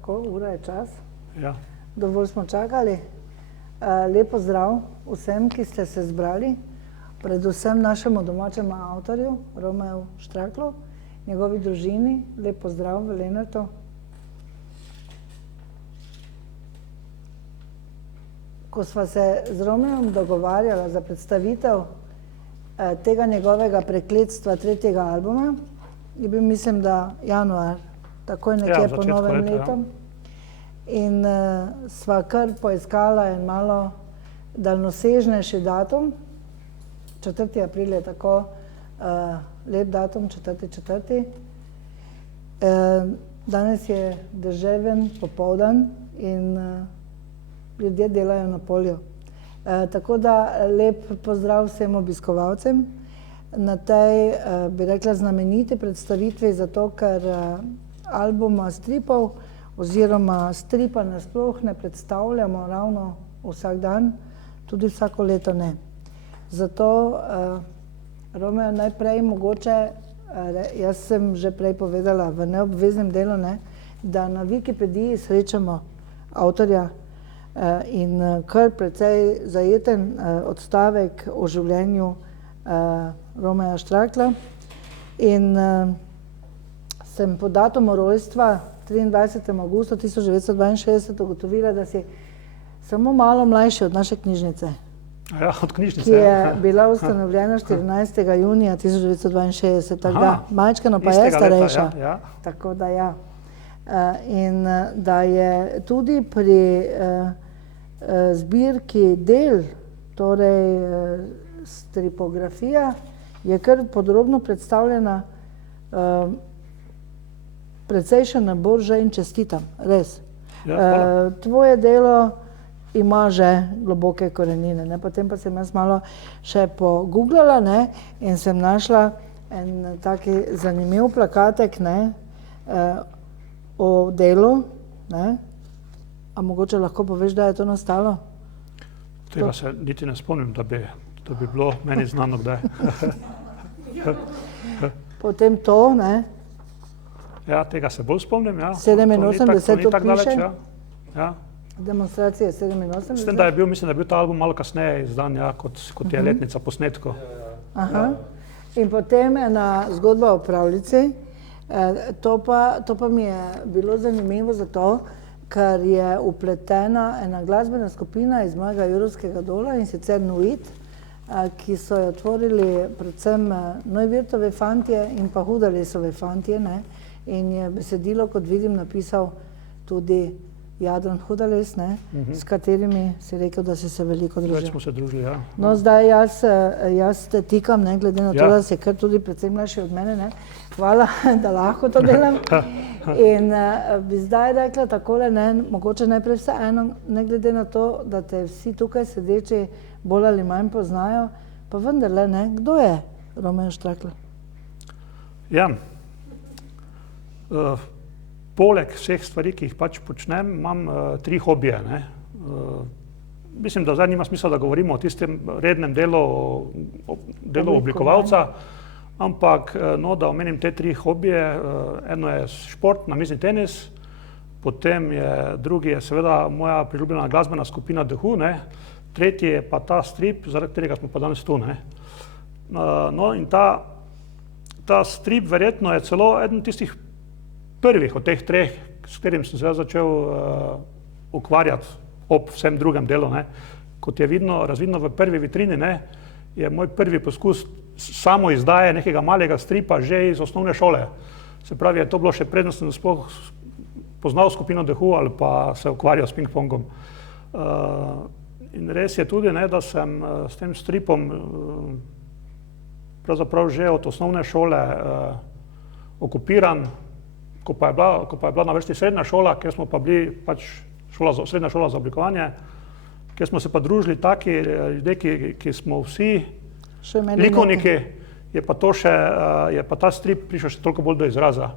Tako, ura je čas. Ja. Dovolj smo čakali. Lep pozdrav vsem, ki ste se zbrali, predvsem našemu domačemu avtorju, Romeju Štraklu, njegovi družini. Lep pozdrav v Lenartu. Ko sva se z Romejem dogovarjala za predstavitev tega njegovega prekletstva tretjega albuma, je bil, mislim, da januar, takoj nekje po novem letu. In sva kar poiskala en malo daljnosežnejši datum. 4. april je tako lep datum, 4.4. Danes je deževen popoldan in ljudje delajo na polju. Tako da lep pozdrav vsem obiskovalcem na tej, bi rekla, znameniti predstavitvi, zato ker albuma stripov oziroma stripa nasploh ne predstavljamo ravno vsak dan, tudi vsako leto ne. Zato, Romeo, najprej mogoče, jaz sem že prej povedala v neobveznem delu, ne, da na Wikipediji srečamo avtorja in kar precej zajeten odstavek o življenju Romeja Štrakla. In sem po datumu rojstva 23. avgusta 1962 ugotovila, da si samo malo mlajši od naše knjižnice. Ja, od knjižnice. Ki je bila ustanovljena 14. junija 1962, tako da majčkeno pa je starejša. Leta, ja. Tako da ja. In da je tudi pri zbirki del, torej stripografija, je kar podrobno predstavljena, precejšen nabor že in čestitam, res. Ja, tvoje delo ima že globoke korenine, ne? Potem pa sem jaz malo še pogooglala, ne? In sem našla en taki zanimiv plakatek, ne? O delu, ne? A mogoče lahko poveš, da je to nastalo? Tega se niti ne spomnim, da bi bilo meni znano kdaj. Potem to, ne? Ja, tega se bolj spomnim, ja. 87 to piše. Ja. Demonstracije 87. Mislim, da je bil ta album malo kasneje izdan, ja, kot je letnica posnetkov. Aha. In potem ena zgodba o pravljici. To pa mi je bilo zanimivo zato, ker je upletena ena glasbena skupina iz mojega Jurovskega dola, in sicer Nuit, ki so jo tvorili predvsem Neuwirtovi fantje in pa Hudalesovi fantje, ne? In je besedilo, kot vidim, napisal tudi Jadran Hudales, ne? S katerimi si rekel, da si se veliko družil. Več smo se družili, ja. No, zdaj jaz te tikam, ne, glede na to, da si kar tudi predvsem mlajši od mene, ne. Hvala, da lahko to delam. In bi zdaj rekla takole, ne, mogoče najprej vseeno, ne glede na to, da te vsi tukaj sedeči bolj ali manj poznajo, pa vendarle, ne, kdo je Romeo Štrakl? Ja. Poleg vseh stvari, ki jih pač počnem, imam 3 hobije, ne. Mislim, da zdaj nima smisla, da govorimo o tistem rednem delu oblikovalca, ampak no, da omenim te 3 hobije. Eno je šport, namizni tenis, potem drugi je seveda moja priljubljena glasbena skupina The Who, ne. Tretji je pa ta strip, zaradi katerega smo pa danes tu, ne. No, in ta strip verjetno je celo eden tistih prvih od teh 3, s katerim sem se začel ukvarjati ob vsem drugem delu, ne. Kot je razvidno v prvi vitrini, ne, je moj prvi poskus samo izdaje nekega malega stripa že iz osnovne šole. Se pravi, je to bilo še preden sem sploh poznal skupino The Who ali pa se ukvarjal s ping-pongom. In res je tudi, ne, da sem s tem stripom pravzaprav že od osnovne šole okupiran. Ko pa je bila na vrsti srednja šola, kjer smo pa bili pač srednja šola za oblikovanje, kjer smo se pa družili taki ljudje, ki smo vsi likovniki, je pa ta strip prišel še toliko bolj do izraza.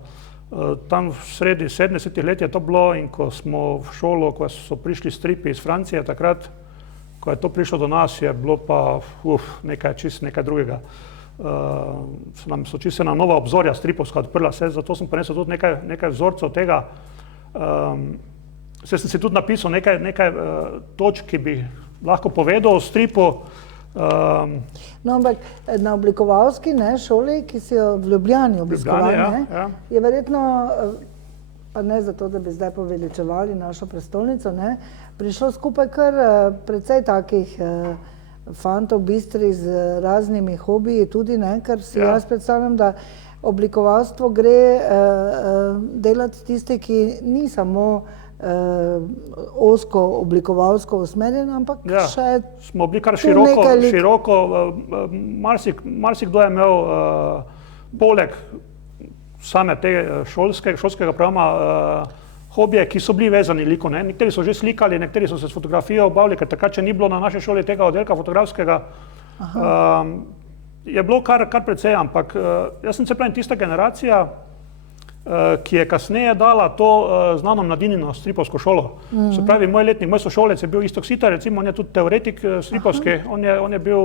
Tam v sredi 70. let je to bilo, in ko smo v šolo, ko so prišli stripi iz Francije takrat, ko je to prišlo do nas, je bilo pa nekaj drugega. So čisto ena nova obzorja stripovska odprla se, zato sem prinesel tudi nekaj vzorcev tega, Sem si tudi napisal nekaj točk, ki bi lahko povedal o stripu. No, ampak na oblikovalski šoli, ki si jo v Ljubljani obiskovali, je verjetno, pa ne zato, da bi zdaj poveličevali našo prestolnico, prišlo skupaj kar precej takih fantov bistrih z raznimi hobiji tudi, ker si jaz predstavljam, da oblikovalstvo gre delati tisti, ki ni samo ozko oblikovalsko usmerjen, ampak še smo bili kar široko, marsikdo je imel poleg same tega šolskega programa hobije, ki so bili vezani liku. Nekateri so že slikali, nekateri so se s fotografijo obavili, ker takrat, če ni bilo na naši šoli tega oddelka fotografskega, je bilo kar precej, ampak jaz sem se pravim tista generacija, ki je kasneje dala to znano Mladinino stripovsko šolo. Se pravi, moj sošolec je bil Iztok Siter, recimo, on je tudi teoretik stripovski, on je bil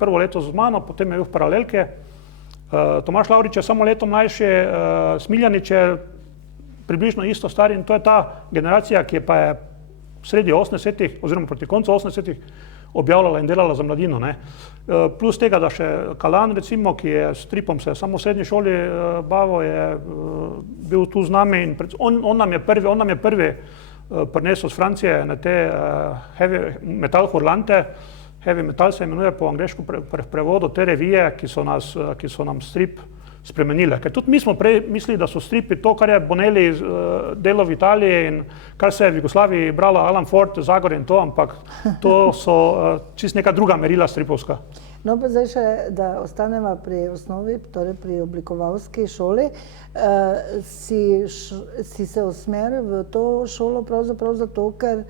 prvo leto z mano, potem je bil v paralelke. Tomaž Lavrič je samo leto mlajši, Smiljanić je približno isto star in to je ta generacija, ki je pa je sredi 80-ih oziroma proti koncu 80-ih objavljala in delala za Mladino. Plus tega, da še Kalan, recimo, ki je s stripom se samo v srednji šoli bavil, je bil tu z nami in on nam je prvi prinesel z Francije na te heavy metal hurlante. Heavy metal se imenuje po angleško prevodu te revije, ki so nam strip spremenile. Ker tudi mi smo prej mislili, da so stripi to, kar je Bonelli delo v Italiji in kar se je v Jugoslaviji bralo Alan Ford, Zagor in to, ampak to so čist neka druga merila stripovska. No, pa zdaj še, da ostaneva pri osnovi, torej pri oblikovalski šoli, si se usmeril v to šolo pravzaprav zato, ker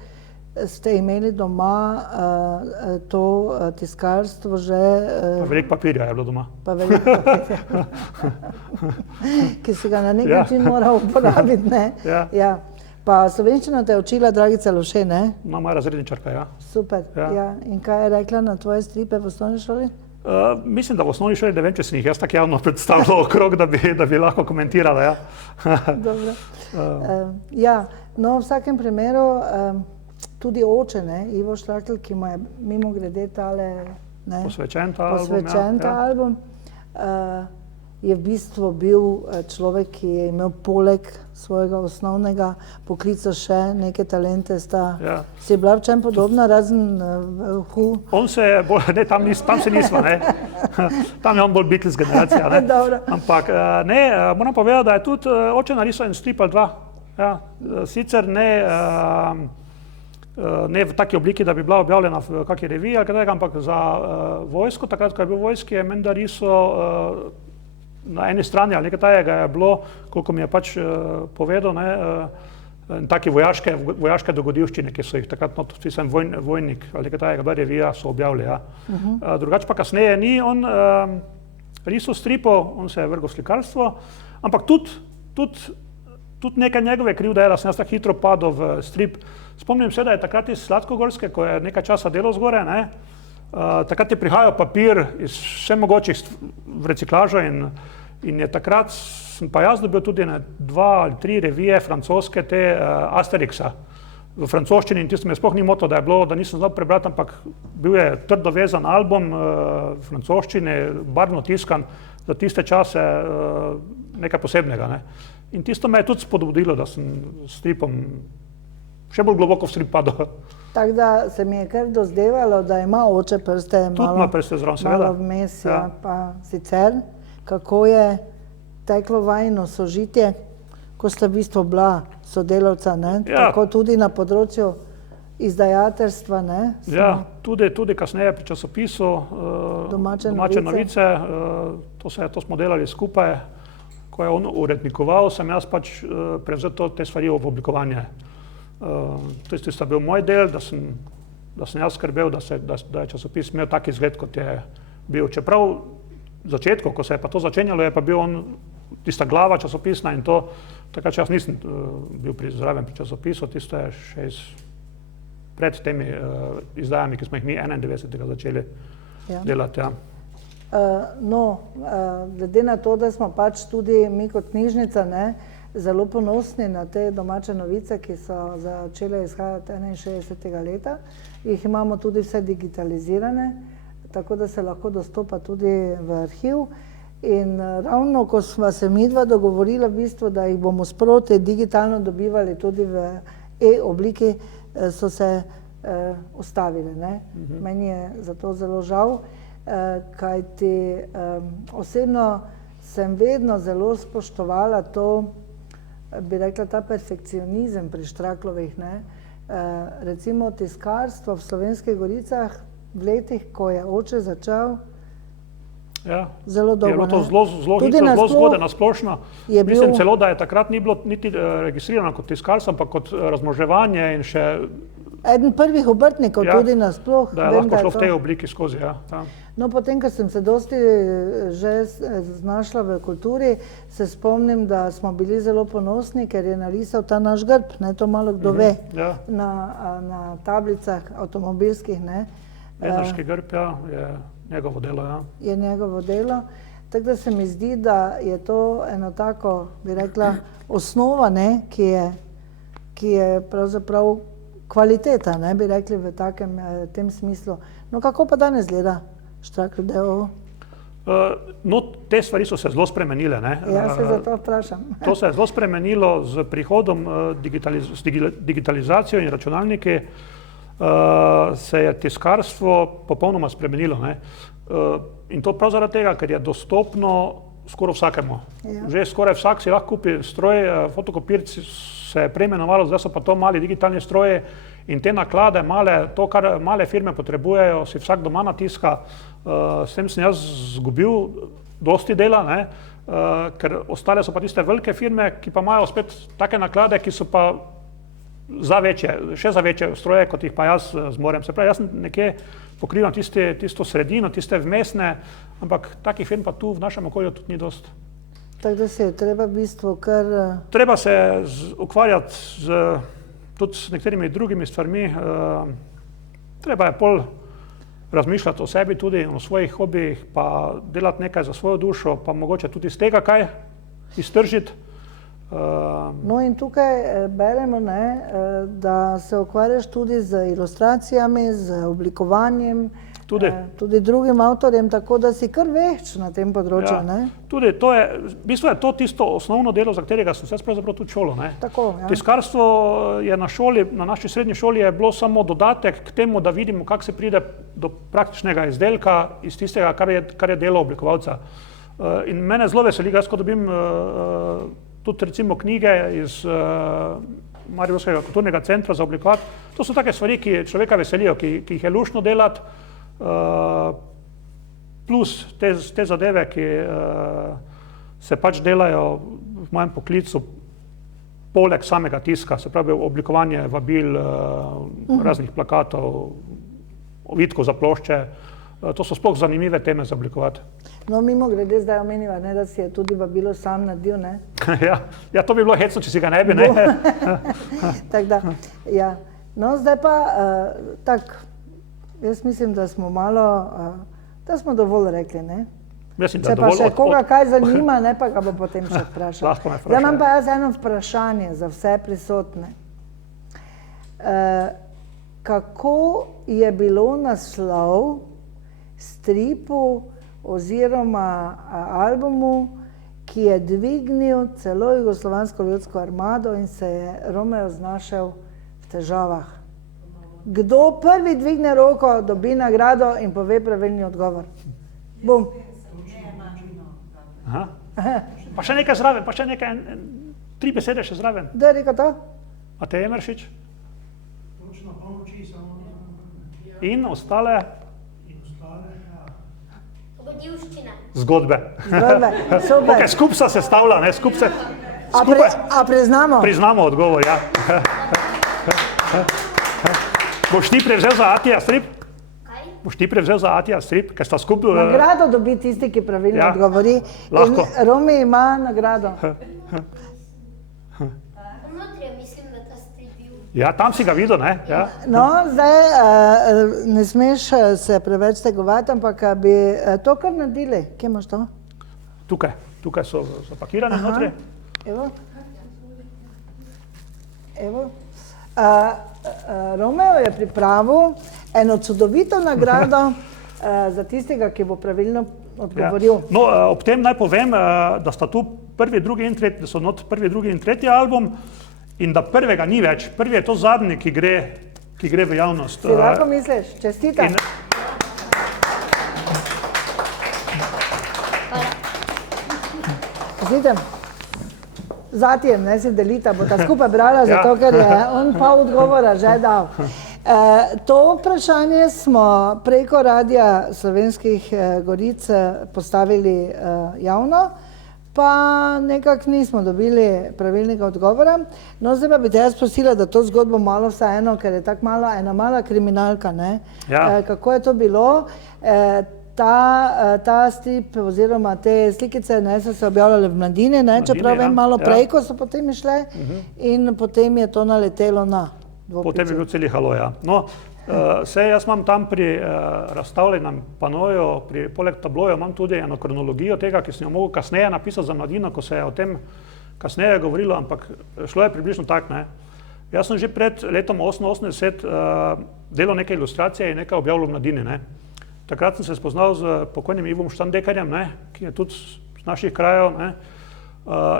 ste imeli doma to tiskarstvo že... Veliko papirja je bilo doma. Pa veliko papirja. Ki si ga na nek način moral uporabiti, Ja. Pa slovenščino te je učila Dragica Lovše, Moja razredničarka, ja. Super, ja. In kaj je rekla na tvoje stripe v osnovni šoli? Mislim, da v osnovni šoli, ne vem, če sem jih jaz tako javno predstavljal okrog, da bi lahko komentirala, ja. Dobro. Ja, no, v vsakem primeru tudi oče, Ivo Štrakl, ki mu je mimo grede tale posvečen ta album, je v bistvu bil človek, ki je imel poleg svojega osnovnega poklica še neke talente. Si bila v čem podobna, razen Who? On se je bolj, tam se nisva, tam je on bolj Beatles generacija, ampak moram povedati, da je tudi oče narisal en strip ali dva. Sicer ne v taki obliki, da bi bila objavljena v kakšni reviji ali kaj, ampak za vojsko, takrat, ko je bil v vojski, je menda risal na eni strani ali nekaj tajega je bilo, koliko mi je pač povedal, taki vojaške dogodivščine, ki so jih takrat, Vojnik ali nekaj tajega, revija so objavili. Drugače pa kasneje ni on risal stripov, on se je vrgel v slikarstvo, ampak tudi nekaj njegove krivde je, da sem jaz tako hitro padel v strip. Spomnim se, da je takrat iz Sladkogorske, ko je nekaj časa delal zgore, takrat je prihajal papir iz vse mogočih v reciklažo in je takrat, sem pa jaz dobil tudi 2 ali 3 revije francoske, te Asterixa v francoščini in tisto me sploh ni motilo, da nisem znal prebrati, ampak bil je trdo vezan album v francoščini, barvno tiskan, za tiste čase nekaj posebnega. In tisto me je tudi spodbudilo, da sem s stripom še bolj globoko v strip padel. Tako da se mi je kar dozdevalo, da ima oče prste malo vmes, pa sicer, kako je teklo vajino sožitje, ko sta v bistvu bila sodelavca, tako tudi na področju izdajateljstva, Ja, tudi kasneje pri časopisu Domače novice, to smo delali skupaj, ko je on urednikoval, sem jaz pač prevzel te stvari v oblikovanje. Tisti sta bil moj del, da sem jaz skrbel, da je časopis imel tak izgled, kot je bil. Čeprav v začetku, ko se je pa to začenjalo, je pa bil on tista glava časopisna in to, takrat jaz nisem bil zraven pri časopisu, tisto je še pred temi izdajami, ki smo jih mi 91. začeli delati. No, glede na to, da smo pač tudi mi kot knjižnica, zelo ponosni na te domače novice, ki so začele izhajati 61. leta. Jih imamo tudi vse digitalizirane, tako da se lahko dostopa tudi v arhiv. In ravno, ko sva se midva dogovorila v bistvu, da jih bomo sproti digitalno dobivali tudi v e-obliki, so se ustavile. Ne? Meni je zato zelo žal, kajti osebno sem vedno zelo spoštovala to, bi rekla, ta perfekcionizem pri Štraklovih. Ne? Recimo tiskarstvo v Slovenskih Goricah v letih, ko je oče začel, zelo dolgo. Je bilo to zelo hitro, zelo zgodaj, nasplošno. Mislim celo, da je takrat ni bilo niti registrirano kot tiskarstvo, ampak kot razmnoževanje in še... Eden prvih obrtnikov tudi nasploh. Da je lahko šlo v tej obliki skozi, No, potem, ko sem se dosti že znašla v kulturi, se spomnim, da smo bili zelo ponosni, ker je narisal ta naš grb, ne, to malo kdo ve, na tablicah avtomobilskih, ne. Lenarški grb, je njegovo delo, Je njegovo delo, tako da se mi zdi, da je to eno tako, bi rekla, osnova, ne, ki je pravzaprav kvaliteta, ne, bi rekli v tem smislu. No, kako pa danes gleda Štrakl d.o.o.? No, te stvari so se zelo spremenile, ne. Ja, se zato vprašam. To se je zelo spremenilo z prihodom, digitalizacijo in računalniki, se je tiskarstvo popolnoma spremenilo, ne. In to prav zaradi tega, ker je dostopno skoraj vsakemu. Že skoraj vsak si lahko kupi stroj, fotokopir se je preimenovalo, zdaj so pa to mali digitalni stroji in te naklade, to, kar male firme potrebujejo, si vsak doma natiska. S tem sem jaz zgubil dosti dela, ne, ker ostale so pa tiste velike firme, ki pa imajo spet take naklade, ki so pa še za večje stroje, kot jih pa jaz zmorem. Se pravi, jaz nekje pokrivam tisto sredino, tiste vmesne, ampak takih firm pa tu v našem okolju tudi ni dosti. Tako da se je treba v bistvu kar... Treba se ukvarjati tudi s nekaterimi drugimi stvarmi. Treba je pol razmišljati o sebi tudi, o svojih hobijih, pa delati nekaj za svojo dušo, pa mogoče tudi iz tega kaj iztržiti. No in tukaj beremo, ne, da se ukvarjaš tudi z ilustracijami, z oblikovanjem, tudi drugim avtorjem, tako da si kar vešč na tem področju, ne? Tudi to je, v bistvu je to tisto osnovno delo, za katerega sem se pravzaprav tudi šolal, ne. Tako, Tiskarstvo je na šoli, na naši srednji šoli je bilo samo dodatek k temu, da vidimo, kako se pride do praktičnega izdelka iz tistega, kar je delo oblikovalca. In mene zelo veseli, jaz ko dobim tudi recimo knjige iz Mariborskega kulturnega centra za oblikovati. To so take stvari, ki človeka veselijo, ki jih je luštno delati, plus te zadeve, ki se pač delajo v mojem poklicu poleg samega tiska, se pravi oblikovanje vabil, raznih plakatov, ovitkov za plošče. To so sploh zanimive teme za oblikovati. No, mimogrede zdaj omeniva, ne, da si je tudi vabilo sam naredil, ne? Ja, to bi bilo hecno, če si ga ne bi, ne? Tako da, ja. No, zdaj pa, jaz mislim, da smo malo, da smo dovolj rekli, ne? Če pa še koga kaj zanima, ne, pa ga bo potem še vprašal. Lahko me vprašaj. Zdaj imam pa jaz eno vprašanje za vse prisotne. Kako je bilo naslov stripu oziroma albumu, ki je dvignil celo jugoslovansko ljudsko armado in se je Romeo znašel v težavah? Kdo prvi dvigne roko, dobi nagrado in pove pravilni odgovor? Bum. Pa še nekaj zraven, pa še nekaj, 3 besede še zraven. Kdo je rekel to? Matej Emeršič. In ostale? Zgodbe. Super. Skup se sestavlja, ne, A priznamo? Priznamo odgovor, ja. Boš ti prevzel za Atija strip? Boš ti prevzel za Atija strip, ker sta skupaj... Nagrado dobi tisti, ki pravilno odgovori. Lahko. In Romi ima nagrado. Ja, tam si ga videl, ne? No, zdaj ne smeš se preveč stegovati, ampak bi to kar naredili. Kje imaš to? Tukaj so zapakirane notri. Evo. Evo. Romeo je pripravil eno čudovito nagrado za tistega, ki bo pravilno odgovoril. Ja. No, ob tem naj povem, da sta tu prvi, drugi in tretji, da so not prvi, drugi in tretji album in da prvega ni več. Prvi je to zadnji, ki gre v javnost. Si lahko misliš? Čestitam. Čestitam. Zatijem, ne si delita, bo ta skupaj brala, zato ker je on pa odgovora že dal. To vprašanje smo preko Radia Slovenskih Goric postavili javno, pa nekako nismo dobili pravilnega odgovora. No, zdaj pa bi te jaz prosila, da to zgodbo malo vseeno, ker je tako malo, ena mala kriminalka, ne? Ja. Kako je to bilo? Ta strip oziroma te slikice so se objavljale v Mladini, čeprav vem malo prej, ko so potem išle in potem je to naletelo na Dvopico. Potem je bil celi halo, ja. No, jaz imam tam pri razstavljenem panoju, poleg tabloja imam tudi eno kronologijo tega, ki sem jo mogel kasneje napisati za Mladino, ko se je o tem kasneje govorilo, ampak šlo je približno tak, ne. Jaz sem že pred letom 1988 delal neke ilustracije in nekaj objavljal v Mladini, ne. Takrat sem se spoznal z pokojnim Ivom Štandekarjem, ne, ki je tudi z naših krajev, ne,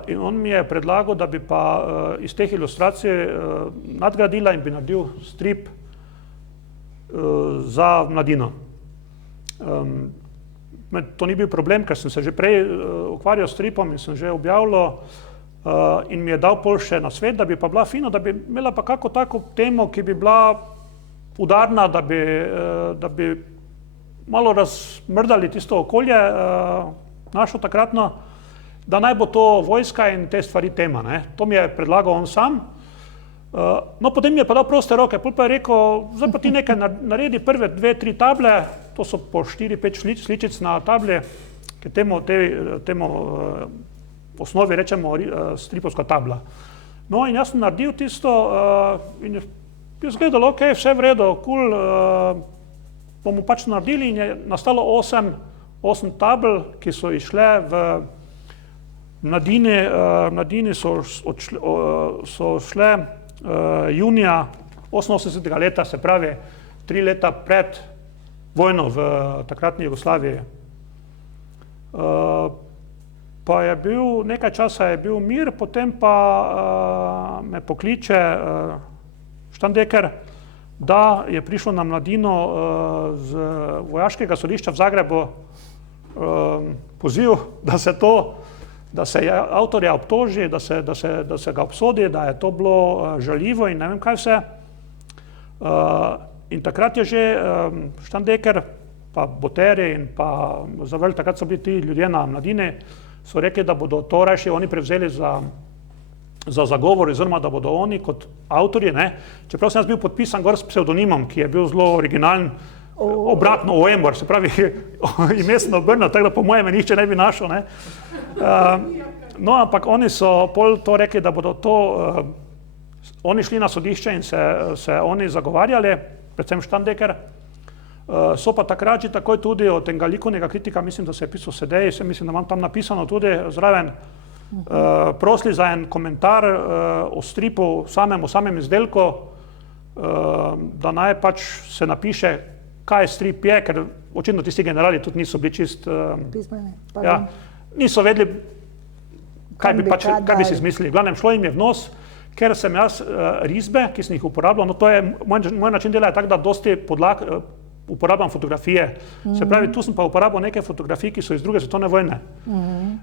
in on mi je predlagal, da bi pa iz teh ilustracij nadgradila in bi naredil strip za Mladino. To ni bil problem, ker sem se že prej ukvarjal s stripom in sem že objavljal in mi je dal pol še na svet, da bi pa bila fino, da bi imela pa kako tako temo, ki bi bila udarna, da bi malo razmrdali tisto okolje našo takratno, da naj bo to vojska in te stvari tema, ne. To mi je predlagal on sam. No, potem mi je pa dal proste roke, pol pa je rekel, zdaj pa ti nekaj naredi prve 2-3 table, to so po 4-5 sličic na tabli, ki temu osnovi rečemo stripovska tabla. No, in jaz sem naredil tisto in je izgledalo, ok, vse v redu, cool, bomo pač naredili in je nastalo 8 tabel, ki so išle v Mladini so šle junija 88. leta, se pravi 3 leta pred vojno v takratni Jugoslaviji. Pa je bil, nekaj časa je bil mir, potem pa me pokliče Štandekar, da je prišlo na Mladino z vojaškega sodišča v Zagrebu poziv, da se avtorja obtoži, da se ga obsodi, da je to bilo žaljivo in ne vem kaj vse. In takrat je že Štandekar, pa Boteri in pa Zavrl, takrat so bili ti ljudje na Mladini, so rekli, da bodo to rajši oni prevzeli za zagovor, oziroma da bodo oni kot avtorji, ne, čeprav sem jaz bil podpisan gor s psevdonimom, ki je bil zelo originalen, obratno Oembor, se pravi ime sem obrnil, tako da po mojem me nihče ne bi našel, ne. No, ampak oni so pol to rekli, da bodo to, oni šli na sodišče in se oni zagovarjali, predvsem Štandekar, so pa takrat že takoj tudi od tega likovnega kritika, mislim, da se je pisal Sedej, mislim, da imam tam napisano tudi zraven, prosili za en komentar o stripu, o samem izdelku, da naj pač se napiše, kaj strip je, ker očitno tisti generali tudi niso bili čist pismeni, ja, niso vedeli, kaj bi si izmislili. V glavnem, šlo jim je v nos, ker sem jaz risbe, ki sem jih uporabljal, no to je, moj način dela je tak, da dosti uporabljam fotografije. Se pravi, tu sem pa uporabljal neke fotografije, ki so iz druge svetovne vojne.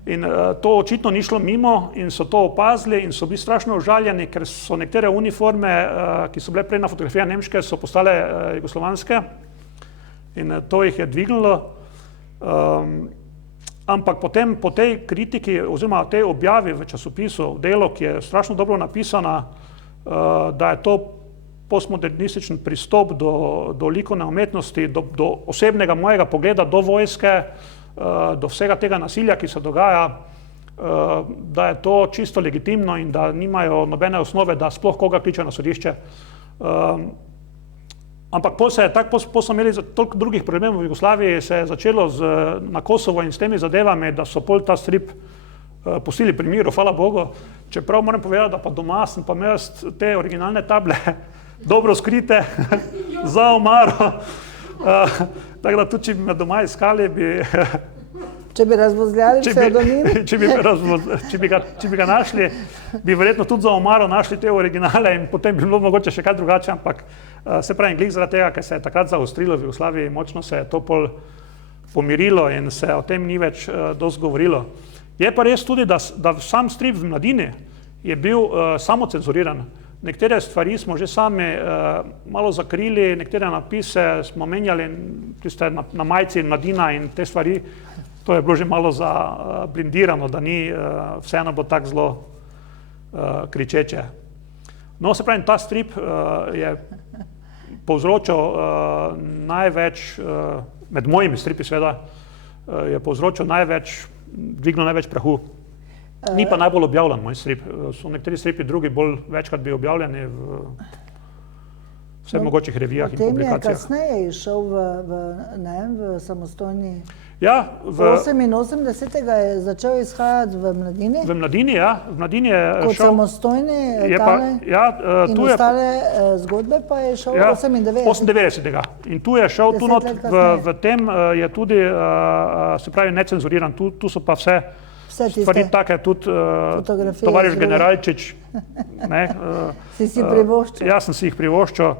In to očitno ni šlo mimo in so to opazili in so bili strašno užaljeni, ker so nekatere uniforme, ki so bile prej na fotografijah nemške, so postale jugoslovanske in to jih je dvignilo. Ampak potem po tej kritiki oziroma tej objavi v časopisu Delo, ki je strašno dobro napisana, da je to postmodernističen pristop do likovne umetnosti, do osebnega mojega pogleda do vojske, do vsega tega nasilja, ki se dogaja, da je to čisto legitimno in da nimajo nobene osnove, da sploh koga kličejo na sodišče. Ampak pol smo imeli toliko drugih problemov v Jugoslaviji, se je začelo na Kosovo in s temi zadevami, da so pol ta strip pustili pri miru, hvala Bogu. Čeprav moram povedati, da pa doma sem pa imel te originalne table dobro skrite za omaro. Tako da tudi, če bi me doma iskali, bi... Če bi razvozljali psevdonim? Če bi ga našli, bi verjetno tudi za omaro našli te originale in potem bi bilo mogoče še kaj drugače, ampak se pravi, glih zaradi tega, ker se je takrat zaostrilo v Jugoslaviji, močno se je to pol pomirilo in se o tem ni več dosti govorilo. Je pa res tudi, da sam strip v Mladini je bil samocenzuriran. Nekatere stvari smo že sami malo zakrili, nekatere napise smo menjali, tiste na majici Mladina in te stvari, to je bilo že malo zablindirano, da ni vseeno bo tako zelo kričeče. No, se pravi, ta strip je povzročil največ, med mojimi stripi seveda, je povzročil dvignil največ prahu. Ni pa najbolj objavljen moj strip. So nekateri stripi drugi bolj večkrat bi objavljeni v vseh mogočih revijah in publikacijah. Potem je kasneje išel v samostojni... Ja, v 88. je začel izhajati v Mladini. V Mladini, ja. V Mladini je kot šel... samostojni tale in ostale zgodbe pa je šel 98. In tu je šel, tu not v tem je tudi, se pravi, necenzuriran. Tu so pa vse stvari take, tudi tovariš Generalčič. Si privoščil? Jaz sem si jih privoščil.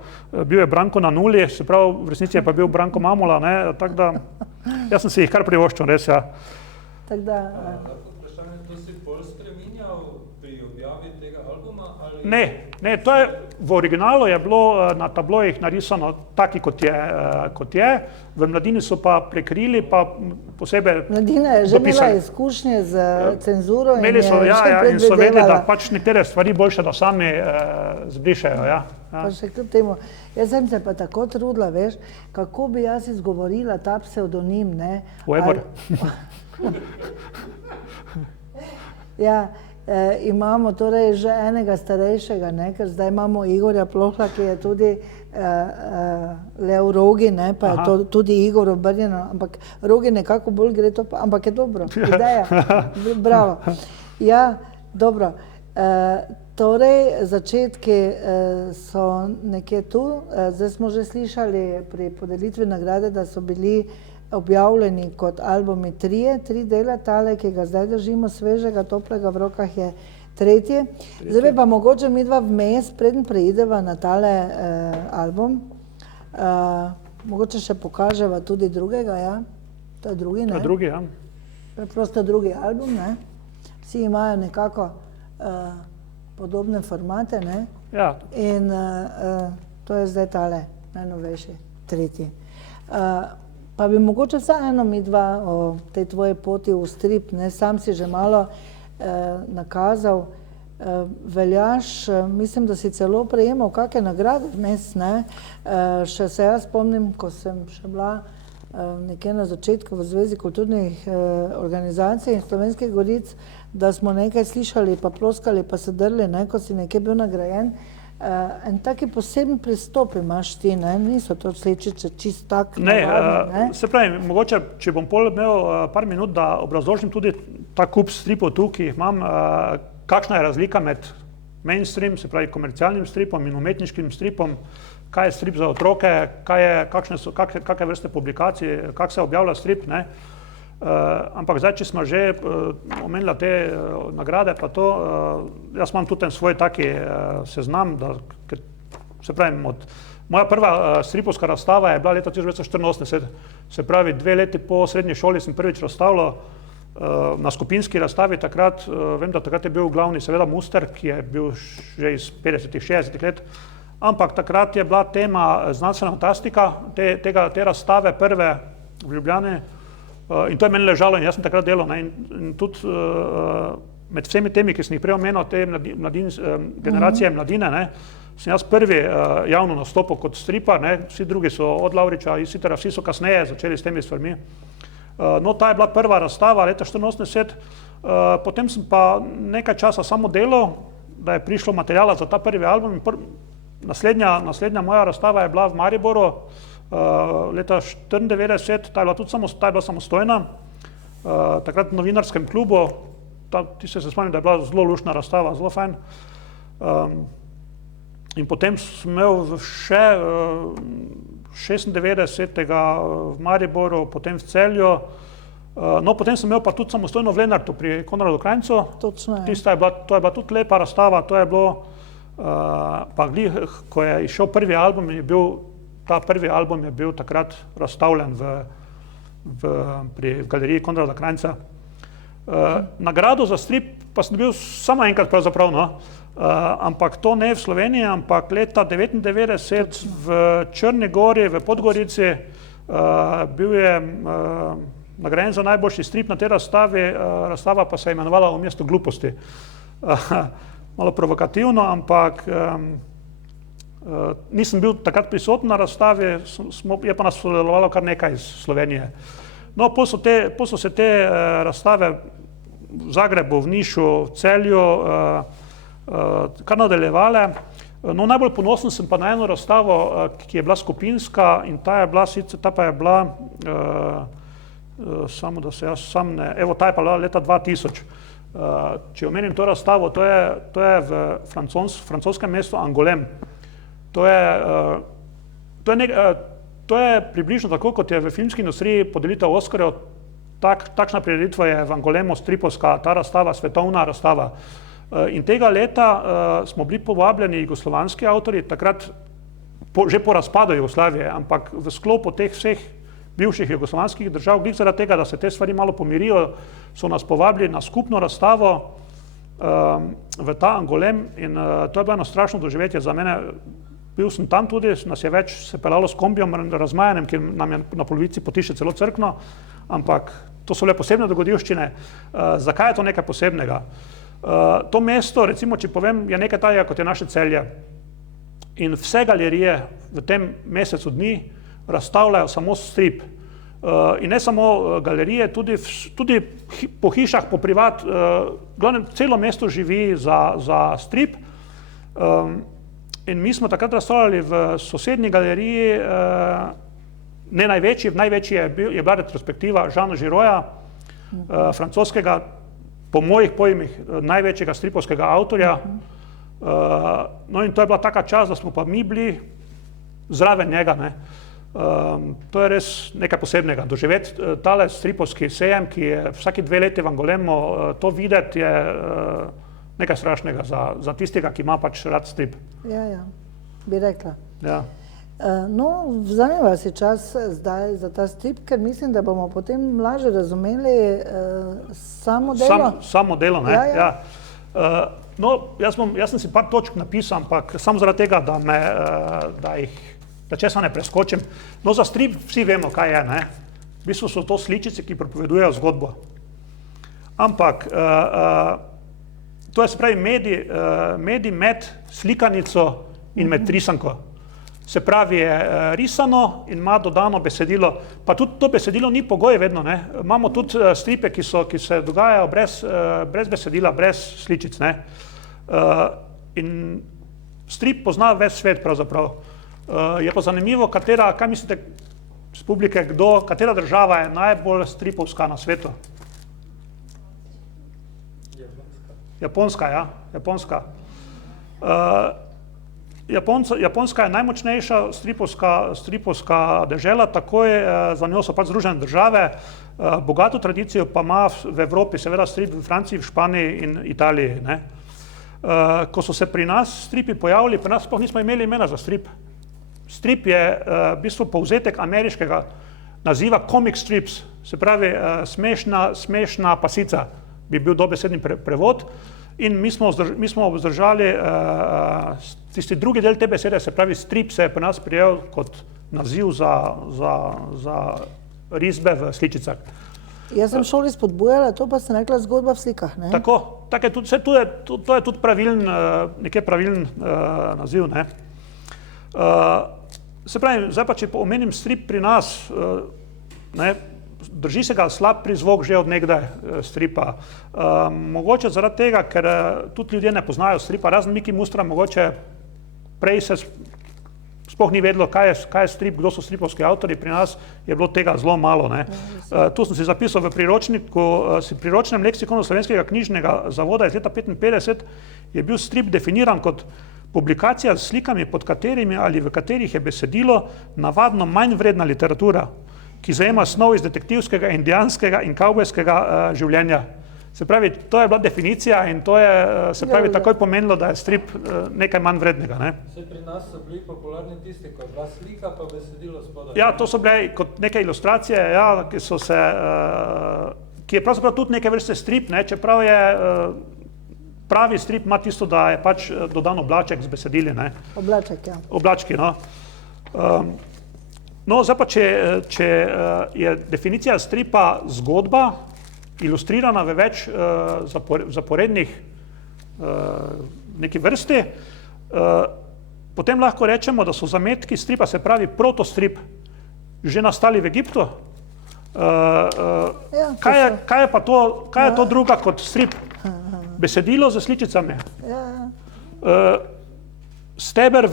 Bil je Branko na nuli, se pravi, v resnici je pa bil Branko Mamula, tako da jaz sem si jih kar privoščil, res, ja. Tako da... To si bolj spreminjal pri objavi tega albuma? Ne, to je, v originalu je bilo na tablojih narisano taki, kot je. V Mladini so pa prekrili, pa posebej Mladina je že imela izkušnje z cenzuro in je še predvidevala. In so vedeli, da pač nekatere stvari boljše, da sami zbrišejo, ja. Pa še kljub temu. Jaz sem se pa tako trudila, veš, kako bi jaz izgovorila ta psevdonim, ne? Weber. Ja, imamo torej že enega starejšega, ne, ker zdaj imamo Igorja Plohla, ki je tudi le v Rogi, ne, pa je to tudi Igor obrnjen, ampak Rogi nekako bolj gre to, ampak je dobro, ideja, bravo. Ja, dobro. Torej, začetki so nekje tu, zdaj smo že slišali pri podelitvi nagrade, da so bili objavljeni kot albumi tri dela, tale, ki ga zdaj držimo svežega, toplega v rokah je tretji. Zdaj pa mogoče midva vmes, preden preideva na tale album, mogoče še pokaževa tudi drugega, ja? To je drugi, ne? To je drugi, ja. Preprosto drugi album, ne? Vsi imajo nekako podobne formate, ne? Ja. In to je zdaj tale, najnovejši, tretji. Pa bi mogoče vseeno midva o tej tvoji poti v strip, ne, sam si že malo nakazal, veljaš, mislim, da si celo prejemal kakšne nagrade vmes, ne, še se jaz spomnim, ko sem še bila nekje na začetku v Zvezi kulturnih organizacij Slovenskih Goric, da smo nekaj slišali, pa ploskali, pa se drli, ne, ko si nekje bil nagrajen. En taki poseben pristop imaš ti, ne? Niso to slečice čist tak navadni, ne? Se pravi, mogoče, če bom pol imel par minut, da obrazložim tudi ta kup stripov tu, ki jih imam, kakšna je razlika med mainstream, se pravi komercialnim stripom in umetniškim stripom, kaj je strip za otroke, kakšne vrste publikacij, kak se objavlja strip, ne? Ampak zdaj, če smo že omenila te nagrade, pa to, jaz imam tudi en svoj taki seznam, se pravim, moja prva stripovska razstava je bila leta 1984, se pravi 2 leti po srednji šoli sem prvič razstavljal na skupinski razstavi takrat, vem, da takrat je bil glavni seveda Muster, ki je bil že iz 50-ih, 60-ih let, ampak takrat je bila tema znanstvena fantastika, te razstave prve v Ljubljani. In to je meni ležalo in jaz sem takrat delal. In tudi med vsemi temi, ki sem jih prej omenil, te generacije mladine, ne, sem jaz prvi javno nastopil kot stripar, ne, vsi drugi so od Lavriča in Sitera, vsi so kasneje začeli s temi stvarmi. No, ta je bila prva razstava leta 1984, potem sem pa nekaj časa samo delal, da je prišlo materijala za ta prvi album. Naslednja moja razstava je bila v Mariboru, leta 1994, ta je bila samostojna, takrat v novinarskem klubu, Tiste se spomnim, da je bila zelo luštna razstava, zelo fajn. In potem sem imel še 96. v Mariboru, potem v Celju. No, potem sem imel pa tudi samostojno v Lenartu pri Konradu Krajncu. Točno je. To je bila tudi lepa razstava, to je bilo, pa glih, ko je išel prvi album, ta prvi album je bil takrat razstavljen pri galeriji Konrada Krajnca. Nagrado za strip pa sem dobil samo enkrat pravzaprav, no. Ampak to ne v Sloveniji, ampak leta 1999 v Črni Gori, v Podgorici, bil je nagrajen za najboljši strip na tej razstavi, razstava pa se je imenovala O mestu gluposti. Malo provokativno, ampak nisem bil takrat prisoten na razstavi, je pa nas sodelovalo kar nekaj iz Slovenije. No, pol so se te razstave v Zagrebu, v Nišu, v Celju kar nadaljevale. No, najbolj ponosen sem pa na eno razstavo, ki je bila skupinska in ta pa je bila, samo da se jaz sam ne, evo, ta je pa bila leta 2000. Če omenim to razstavo, to je v francoskem mestu Angoulême. To je približno tako, kot je v filmski industriji podelitev Oskarjev, takšna prireditev je v Angoulêmu stripovska, ta razstava, svetovna razstava. In tega leta smo bili povabljeni jugoslovanski avtorji, takrat že po razpadu Jugoslavije, ampak v sklopu teh vseh bivših jugoslovanskih držav, glih zaradi tega, da se te stvari malo pomirijo, so nas povabili na skupno razstavo v ta Angoulême in to je bilo eno strašno doživetje za mene. Bil sem tam tudi, nas je več se peljalo s kombijom razmajanem, ki nam je na polovici poti še celo Cerkno, ampak to so le posebne dogodivščine. Zakaj je to nekaj posebnega? To mesto, recimo, če povem, je nekaj tajega, kot je naše Celje. In vse galerije v tem mesecu dni razstavljajo samo strip. In ne samo galerije, tudi po hišah, po privat, glavnem celo mesto živi za strip. In mi smo takrat razstavljali v sosednji galeriji, ne največji, je bila retrospektiva Jeana Giroja, francoskega, po mojih pojmih, največjega stripovskega avtorja. No in to je bila taka čast, da smo pa mi bili zraven njega, ne. To je res nekaj posebnega. Doživeti tale stripovski sejem, ki je vsaki 2 leti v Angoulêmu, to videti je nekaj strašnega za tistega, ki ima pač rad strip. Ja, bi rekla. Ja. No, vzameva si čas zdaj za ta strip, ker mislim, da bomo potem lažje razumeli samo delo. Samo delo, ne? Ja. No, jaz sem si par točk napisal, ampak samo zaradi tega, da česa ne preskočim. No, za strip vsi vemo, kaj je, ne? V bistvu so to sličice, ki pripovedujejo zgodbo. Ampak to je se pravi medij med slikanico in med risanko. Se pravi, je risano in ima dodano besedilo, pa tudi to besedilo ni pogoj vedno, ne. Imamo tudi stripe, ki se dogajajo brez besedila, brez sličic, ne. In strip pozna ves svet pravzaprav. Je pa zanimivo, kaj mislite z publike, katera država je najbolj stripovska na svetu? Japonska, ja, Japonska. Japonska je najmočnejša stripovska dežela, takoj za njo so pač Združene države, bogato tradicijo pa ima v Evropi, seveda strip v Franciji, v Španiji in Italiji, ne. Ko so se pri nas stripi pojavili, pri nas sploh nismo imeli imena za strip. Strip je v bistvu povzetek ameriškega naziva comic strips, se pravi smešna pasica, bi bil dobesedni prevod. In mi smo vzdržali tisti drugi del te besede, se pravi strip se je pri nas prijel kot naziv za risbe v sličicah. Jaz sem šoli spodbujala, to pa ste rekla zgodba v slikah, ne? Tako, to je tudi pravilen naziv, ne. Se pravi, zdaj pa, če omenim strip pri nas, ne, drži se ga slab prizvok že od nekdaj stripa. Mogoče zaradi tega, ker tudi ljudje ne poznajo stripa, razen Miki Mustra, mogoče prej se sploh ni vedelo, kaj je strip, kdo so stripovski avtorji, pri nas je bilo tega zelo malo. Ne. Tu sem si zapisal v priročniku, priročnem leksikonu Slovenskega knjižnega zavoda iz leta 1955 je bil strip definiran kot publikacija s slikami, pod katerimi ali v katerih je besedilo navadno manj vredna literatura, ki zajema snov iz detektivskega, indijanskega in kavbojskega življenja. Se pravi, to je bila definicija in to je, se pravi, takoj pomenilo, da je strip nekaj manj vrednega. Ne? Vse pri nas so bili popularni tisti, ko je bila slika pa besedilo spodaj. Ja, to so bile kot neke ilustracije, ja, ki so se, ki je pravzaprav tudi neke vrste strip, ne? Čeprav je pravi strip ima tisto, da je pač dodan oblaček z besedili. Ne? Oblaček, ja. Oblački, no. No, zdaj pa, če je definicija stripa zgodba, ilustrirana v več zaporednih neki vrsti, potem lahko rečemo, da so zametki stripa, se pravi protostrip, že nastali v Egiptu. Kaj je pa to, kaj je to druga kot strip? Besedilo z sličicami. Steber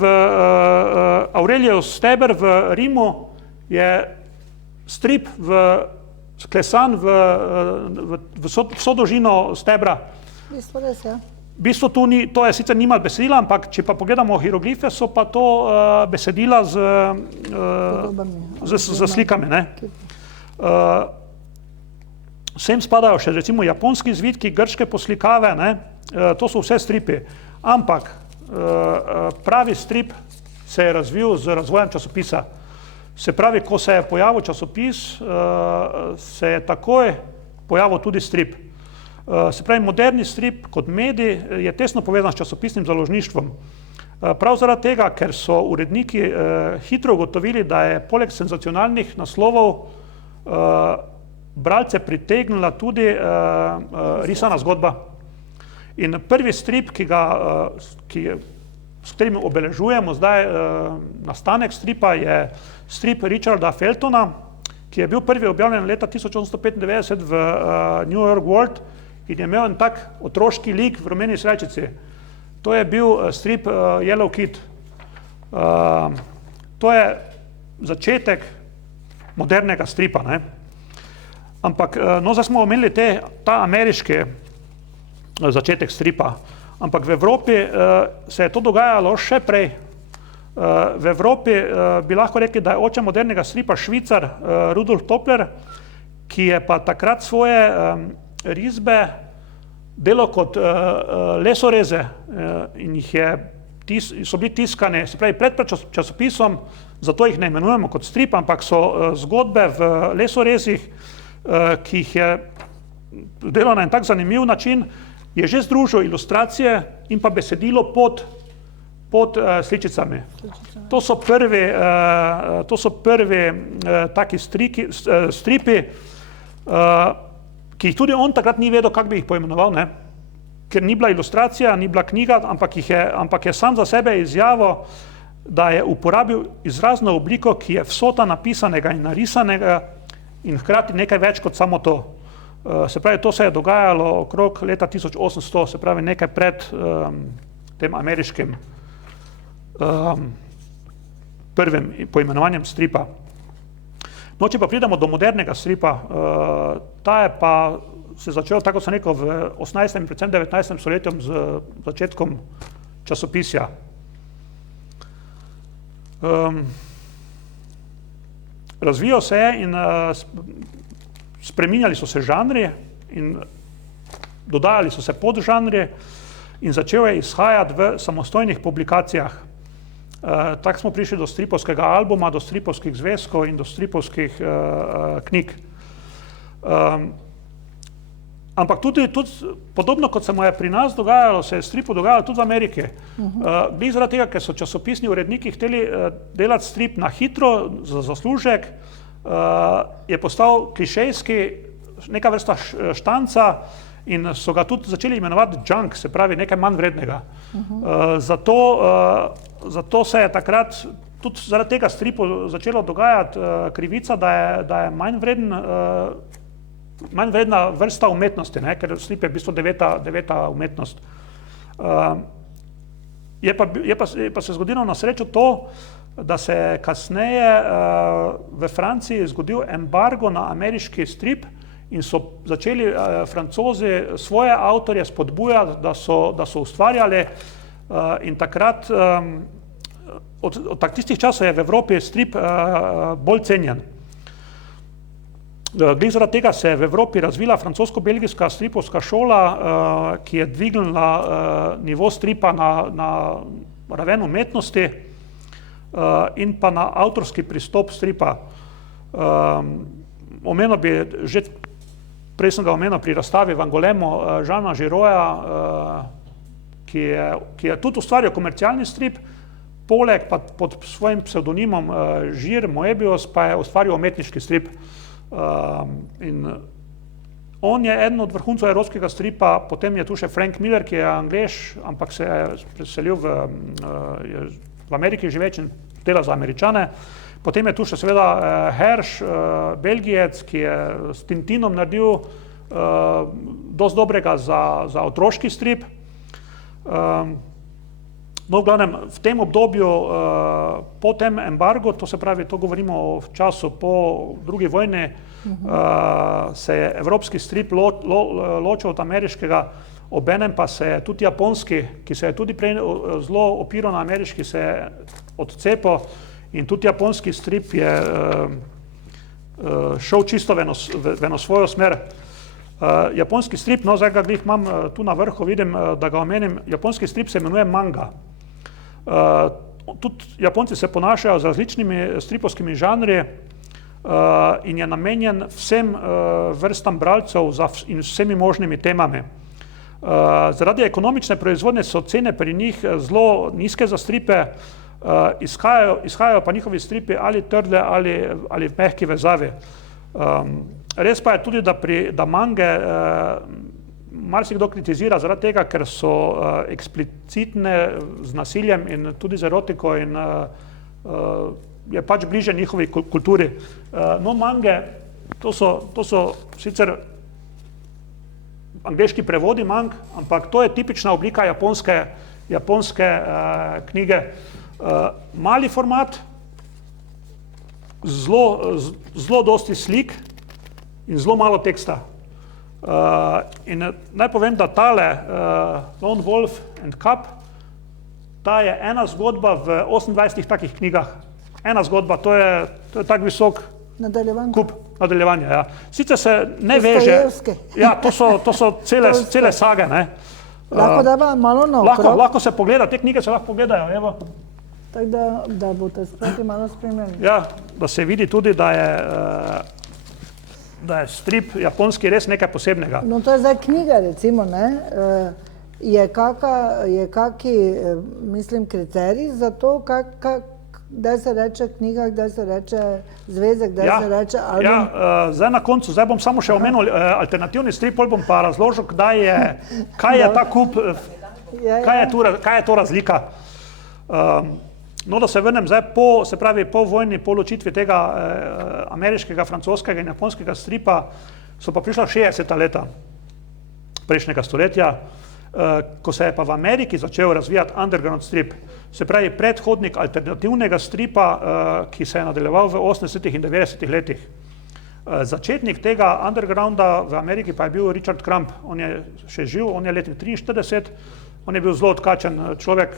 Aurelijev steber v Rimu je strip sklesan v vso dolžino stebra. Bistvo res, ja. Bistvo tu ni, to je sicer nima besedila, ampak če pa pogledamo hieroglife, so pa to besedila z slikami. Ne? Sem spadajo še recimo japonski zvitki, grške poslikave, ne? To so vse stripi. Ampak pravi strip se je razvil z razvojem časopisa. Se pravi, ko se je pojavil časopis, se je takoj pojavil tudi strip. Se pravi, moderni strip kot medij je tesno povezan s časopisnim založništvom. Prav zaradi tega, ker so uredniki hitro ugotovili, da je poleg senzacionalnih naslovov bralce pritegnila tudi risana zgodba. In prvi strip, s katerim obeležujemo zdaj nastanek stripa, je strip Richarda Feltona, ki je bil prvi objavljen leta 1895 v New York World in je imel en tak otroški lik v rumeni srajčici. To je bil strip Yellow Kid. To je začetek modernega stripa. Ne? Ampak, no, zdaj smo omenili ta ameriški začetek stripa. Ampak v Evropi se je to dogajalo še prej. V Evropi bi lahko rekli, da je oče modernega stripa Švicar Rudolf Toppler, ki je pa takrat svoje risbe delal kot lesoreze in so bili tiskane, se pravi pred časopisom, zato jih ne imenujemo kot strip, ampak so zgodbe v lesorezih, ki jih je delal na en tak zanimiv način, je že združil ilustracije in pa besedilo pod sličicami. To so prvi taki stripi, ki jih tudi on takrat ni vedel, kako bi jih poimenoval, ne? Ker ni bila ilustracija, ni bila knjiga, ampak je sam za sebe izjavil, da je uporabil izrazno obliko, ki je vsota napisanega in narisanega in hkrati nekaj več kot samo to. Se pravi, to se je dogajalo okrog leta 1800, se pravi nekaj pred tem ameriškim prvim poimenovanjem stripa. No, če pa pridemo do modernega stripa, ta je pa se začel, tako sem rekel, v 18. in predvsem 19. stoletju z začetkom časopisja. Razvijal se je in spreminjali so se žanri in dodajali so se podžanri in začel je izhajati v samostojnih publikacijah. Tako smo prišli do stripovskega albuma, do stripovskih zvezkov in do stripovskih knjig. Ampak tudi podobno kot se mu je pri nas dogajalo, se je stripu dogajalo tudi v Ameriki. Glih zaradi tega, ker so časopisni uredniki hteli delati strip na hitro, za zaslužek, je postal klišejski, neka vrsta štanca in so ga tudi začeli imenovati junk, se pravi nekaj manj vrednega. Zato se je takrat tudi zaradi tega stripu začelo dogajati krivica, da je manj vredna vrsta umetnosti, ne? Ker strip je v bistvu deveta umetnost. Je pa se zgodilo na srečo to, da se je kasneje v Franciji zgodil embargo na ameriški strip in so začeli Francozi svoje avtorje spodbujati, da so ustvarjali in takrat od tistih časov je v Evropi strip bolj cenjen. Glede zaradi tega se je v Evropi razvila francosko-belgijska stripovska šola, ki je dvignila nivo stripa na raven umetnosti in pa na avtorski pristop stripa. Omenil bi, že prej sem ga omenil pri razstavi v Angolemu, Žana Žiroja, ki je tudi ustvarjal komercialni strip, poleg pa pod svojim psevdonimom Žir Moebius pa je ustvarjal umetniški strip. In on je eden od vrhuncev evropskega stripa, potem je tu še Frank Miller, ki je Anglež, ampak se je preselil v Ameriki živeč in dela za Američane. Potem je tu še seveda Hersch, Belgijec, ki je s Tintinom naredil dosti dobrega za otroški strip. No, v glavnem, v tem obdobju, po tem embargu, to se pravi, to govorimo o času po drugi vojni, se je evropski strip ločil od ameriškega, obenem pa se je tudi japonski, ki se je tudi prej zelo opiral na ameriški, se je odcepil in tudi japonski strip je šel čisto v eno svojo smer. Japonski strip, no, zdaj ga glih imam tu na vrhu, vidim, da ga omenim, japonski strip se imenuje manga. Tudi Japonci se ponašajo z različnimi stripovskimi žanri in je namenjen vsem vrstam bralcev in vsemi možnimi temami. Zaradi ekonomične proizvodnje so cene pri njih zelo nizke za stripe, izhajajo pa njihovi stripi ali trde ali v mehki vezavi. Res pa je tudi, da mange marsikdo kritizira zaradi tega, ker so eksplicitne z nasiljem in tudi z erotiko in je pač bliže njihovi kulturi. No, mange, to so sicer angleški prevodi mang, ampak to je tipična oblika japonske knjige. Mali format, zelo dosti slik in zelo malo teksta. In naj povem, da tale Lone Wolf and Cub, ta je ena zgodba v 28 takih knjigah. Ena zgodba, to je tak visok kup nadaljevanja. Ja. Sicer se ne veže. Ja, to so cele sage. Ne. Lahko dava malo na okrog? Lahko se pogleda, te knjige se lahko pogledajo. Evo. Tako da boste sproti malo spremljali. Ja, da se vidi tudi, da je strip japonski res nekaj posebnega. No, to je zdaj knjiga, recimo, ne? Je kaki, mislim, kriterij za to, kdaj se reče knjiga, kdaj se reče zvezek, kdaj se reče album? Ja, zdaj na koncu, zdaj bom samo še omenil alternativni strip, bom pa razložil, kaj je ta kup, kaj je to razlika. No, da se vrnem zdaj po vojni, po ločitvi tega ameriškega, francoskega in japonskega stripa, so pa prišla 60. leta prejšnjega stoletja, ko se je pa v Ameriki začel razvijati underground strip, se pravi predhodnik alternativnega stripa, ki se je nadaljeval v 80. in 90. letih. Začetnik tega undergrounda v Ameriki pa je bil Richard Crumb, on je še živ, on je letnik 43, on je bil zelo odkačen človek,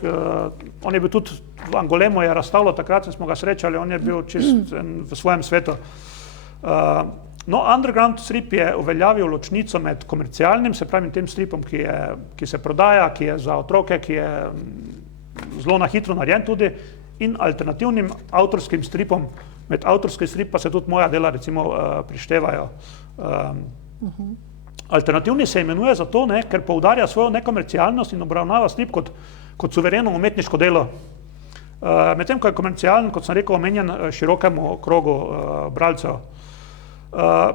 on je bil tudi v Angolemu je razstavljal, takrat smo ga srečali, on je bil čist v svojem svetu. No, underground strip je uveljavil ločnico med komercialnim, se pravi tem stripom, ki se prodaja, ki je za otroke, ki je zelo na hitro narejen tudi, in alternativnim avtorskim stripom. Med avtorski strip pa se tudi moja dela recimo prištevajo. Alternativni se imenuje zato, ker poudarja svojo nekomercialnost in obravnava strip kot suvereno umetniško delo. Medtem ko je komercialen, kot sem rekel, omenjen širokemu krogu bralcev.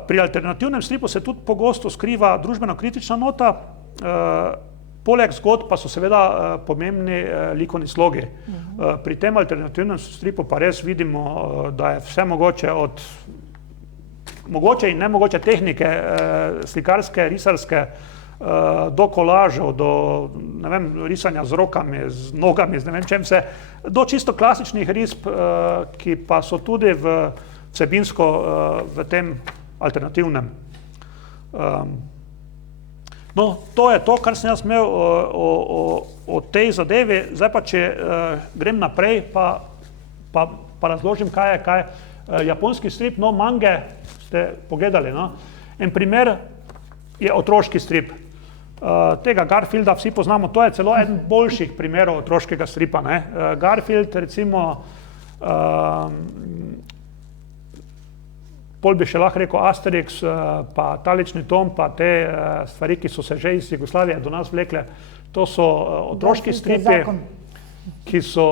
Pri alternativnem stripu se tudi pogosto skriva družbeno-kritična nota, poleg zgodb pa so seveda pomembni likovni slogi. Pri tem alternativnem stripu pa res vidimo, da je vse mogoče od mogoče in nemogoče tehnike, slikarske, risarske, do kolažev, do ne vem, risanja z rokami, z nogami, z ne vem čem vse, do čisto klasičnih risb, ki pa so tudi vsebinsko v tem alternativnem. No, to je to, kar sem jaz imel o tej zadevi. Zdaj pa, če grem naprej, pa razložim, kaj je japonski strip. No, mange ste pogledali, no. En primer je otroški strip. Tega Garfielda vsi poznamo, to je celo eden boljših primerov otroškega stripa, ne. Garfield, recimo, pol bi še lahko rekel Asterix, pa Talični Tom, pa te stvari, ki so se že iz Jugoslavije do nas vlekle, to so otroški stripi, ki so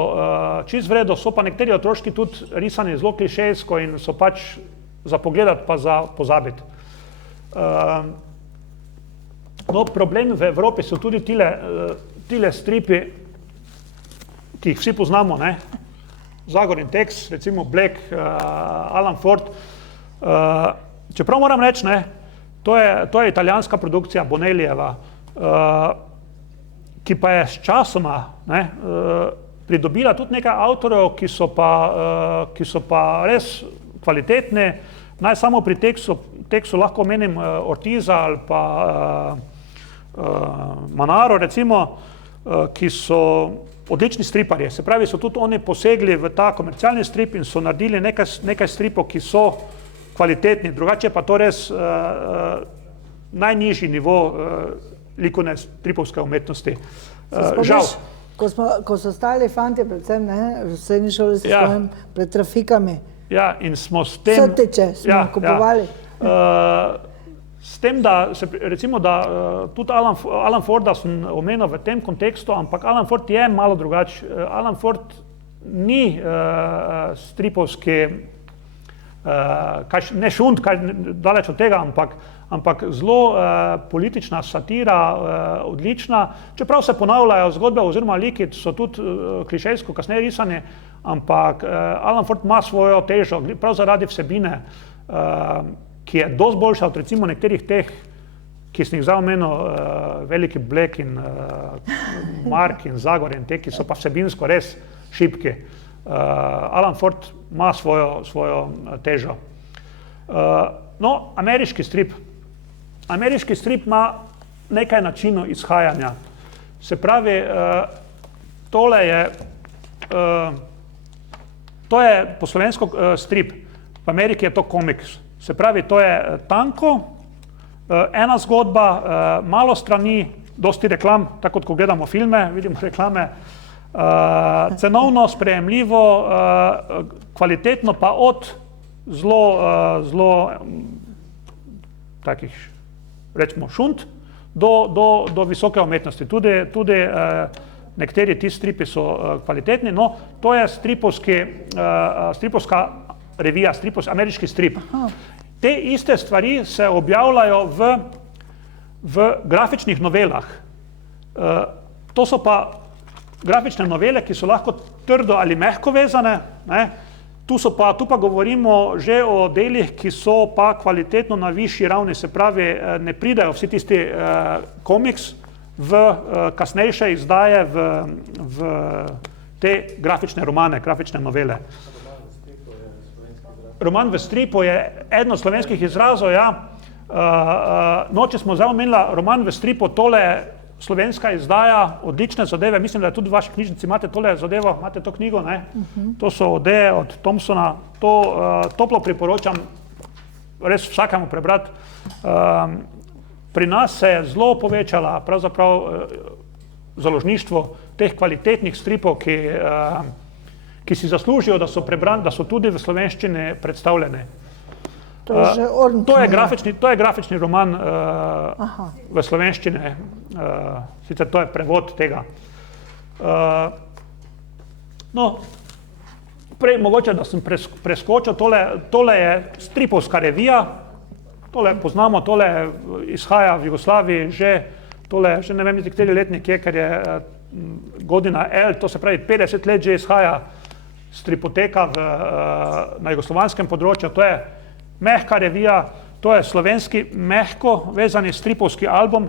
čist vredo, so pa nekateri otroški tudi risani zelo klišejsko in so pač za pogledati pa za pozabiti. No, problem v Evropi so tudi tile stripi, ki jih vsi poznamo, ne. Zagor in Tex, recimo Black, Alan Ford. Čeprav moram reči, ne, to je italijanska produkcija Bonellijeva, ki pa je s časoma, ne, pridobila tudi nekaj avtorjev, ki so pa res kvalitetni. Naj samo pri Texu lahko omenim Ortiza ali pa Manaro, recimo, ki so odlični striparji. Se pravi, so tudi oni posegli v ta komercialni strip in so naredili nekaj stripov, ki so kvalitetni, drugače pa to res najnižji nivo likovne stripovske umetnosti. Žal. Ko so stali fantje, predvsem v srednji šoli, pred trafikami, ja, in smo s tem... Srteče smo kupovali. S tem, da recimo, da tudi Alan Forda sem omenil v tem kontekstu, ampak Alan Ford je malo drugače. Alan Ford ni stripovski, ne šunt, daleč od tega, ampak zelo politična satira, odlična. Čeprav se ponavljajo zgodbe oziroma liki, so tudi klišejsko kasneje risani, ampak Alan Ford ima svojo težo, prav zaradi vsebine, ki je dosti boljša od recimo nekaterih teh, ki sem jih zdaj omenil, Veliki Black in Mark in Zagor in te, ki so pa vsebinsko res šibki. Alan Ford ima svojo težo. No, ameriški strip. Ameriški strip ima nekaj načinov izhajanja. Se pravi, tole je, to je po slovensko strip, v Ameriki je to komiks. Se pravi, to je tanko, ena zgodba, malo strani, dosti reklam, tako kot ko gledamo filme, vidimo reklame, cenovno, sprejemljivo, kvalitetno pa od zelo takih, rečemo, šunt do visoke umetnosti. Tudi nekateri ti stripi so kvalitetni, no, to je stripovska revija, ameriški strip. Te iste stvari se objavljajo v grafičnih novelah. To so pa grafične novele, ki so lahko trdo ali mehko vezane, ne. Tu pa govorimo že o delih, ki so pa kvalitetno na višji ravni, se pravi, ne pridajo vsi tisti komiks v kasnejše izdaje v te grafične romane, grafične novele. Roman v stripu je eden od slovenskih izrazov, ja. No, če smo zdaj omenila roman v stripu, tole je slovenska izdaja, odlične zadeve, mislim, da je tudi v vaši knjižnici imate tole zadevo, imate to knjigo, ne? To so Odeje od Thompsona, to toplo priporočam res vsakemu prebrati. Pri nas se je zelo povečala pravzaprav založništvo teh kvalitetnih stripov, ki si zaslužijo, da so prebrani, da so tudi v slovenščini predstavljeni. To je grafični roman v slovenščini, sicer to je prevod tega. No, prej mogoče, da sem preskočil, tole je stripovska revija, tole poznamo, tole izhaja v Jugoslaviji že ne vem, kateri letnik je, ker je godina L, to se pravi 50 let že izhaja stripoteka na jugoslovanskem področju, to je mehka revija, to je slovenski mehko vezani stripovski album,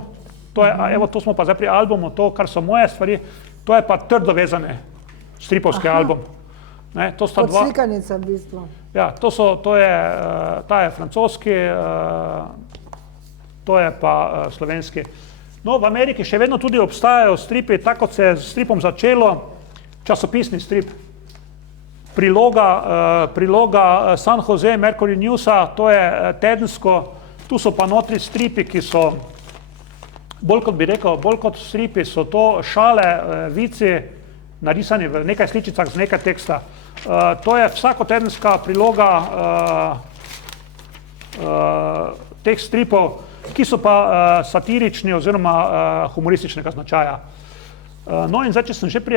To je, evo, to smo pa zdaj pri albumu, to, kar so moje stvari, to je pa trdo vezane stripovski album. Ne, to sta Kot slikanica v bistvu. Ja, ta je francoski, to je pa slovenski. No, v Ameriki še vedno tudi obstajajo stripi, tako kot se je s stripom začelo, časopisni strip. Priloga San Jose Mercury Newsa, to je tedensko, tu so pa notri stripi, ki so, bolj kot stripi, so to šale, vici, narisani v nekaj sličicah z nekaj teksta. To je vsakotedenska priloga teh stripov, ki so pa satirični oziroma humorističnega značaja. No in zdaj, če sem že pri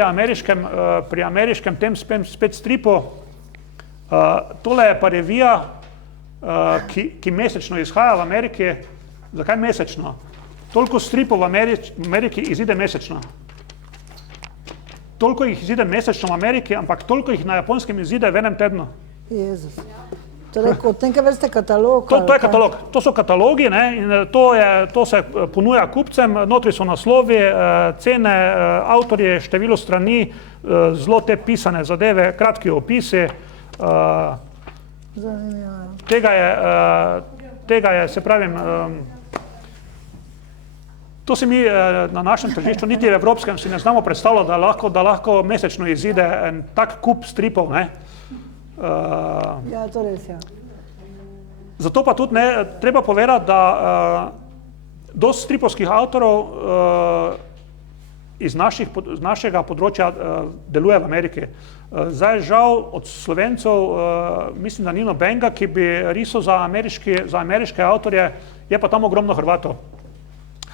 ameriškem tem spet stripu, tole je pa revija, ki mesečno izhaja v Ameriki. Zakaj mesečno? Toliko stripov v Ameriki izide mesečno. Toliko jih izide mesečno v Ameriki, ampak toliko jih na Japonskem izide v enem tednu. Jezus. Torej, kot neke vrste katalog. To je katalog. To so katalogi, ne, in to se ponuja kupcem, notri so naslovi, cene, avtorji, število strani, zelo te pisane zadeve, kratki opisi. Tega je, se pravim, to se mi na našem tržišču, niti v evropskem, si ne znamo predstavljati, da lahko mesečno izide en tak kup stripov, ne. Ja, to res, ja. Zato pa tudi treba povedati, da dosti stripovskih avtorov iz našega področja deluje v Ameriki. Zdaj žal od Slovencev, mislim, da ni nobenega, ki bi risal za ameriške avtorje, je pa tam ogromno Hrvatov.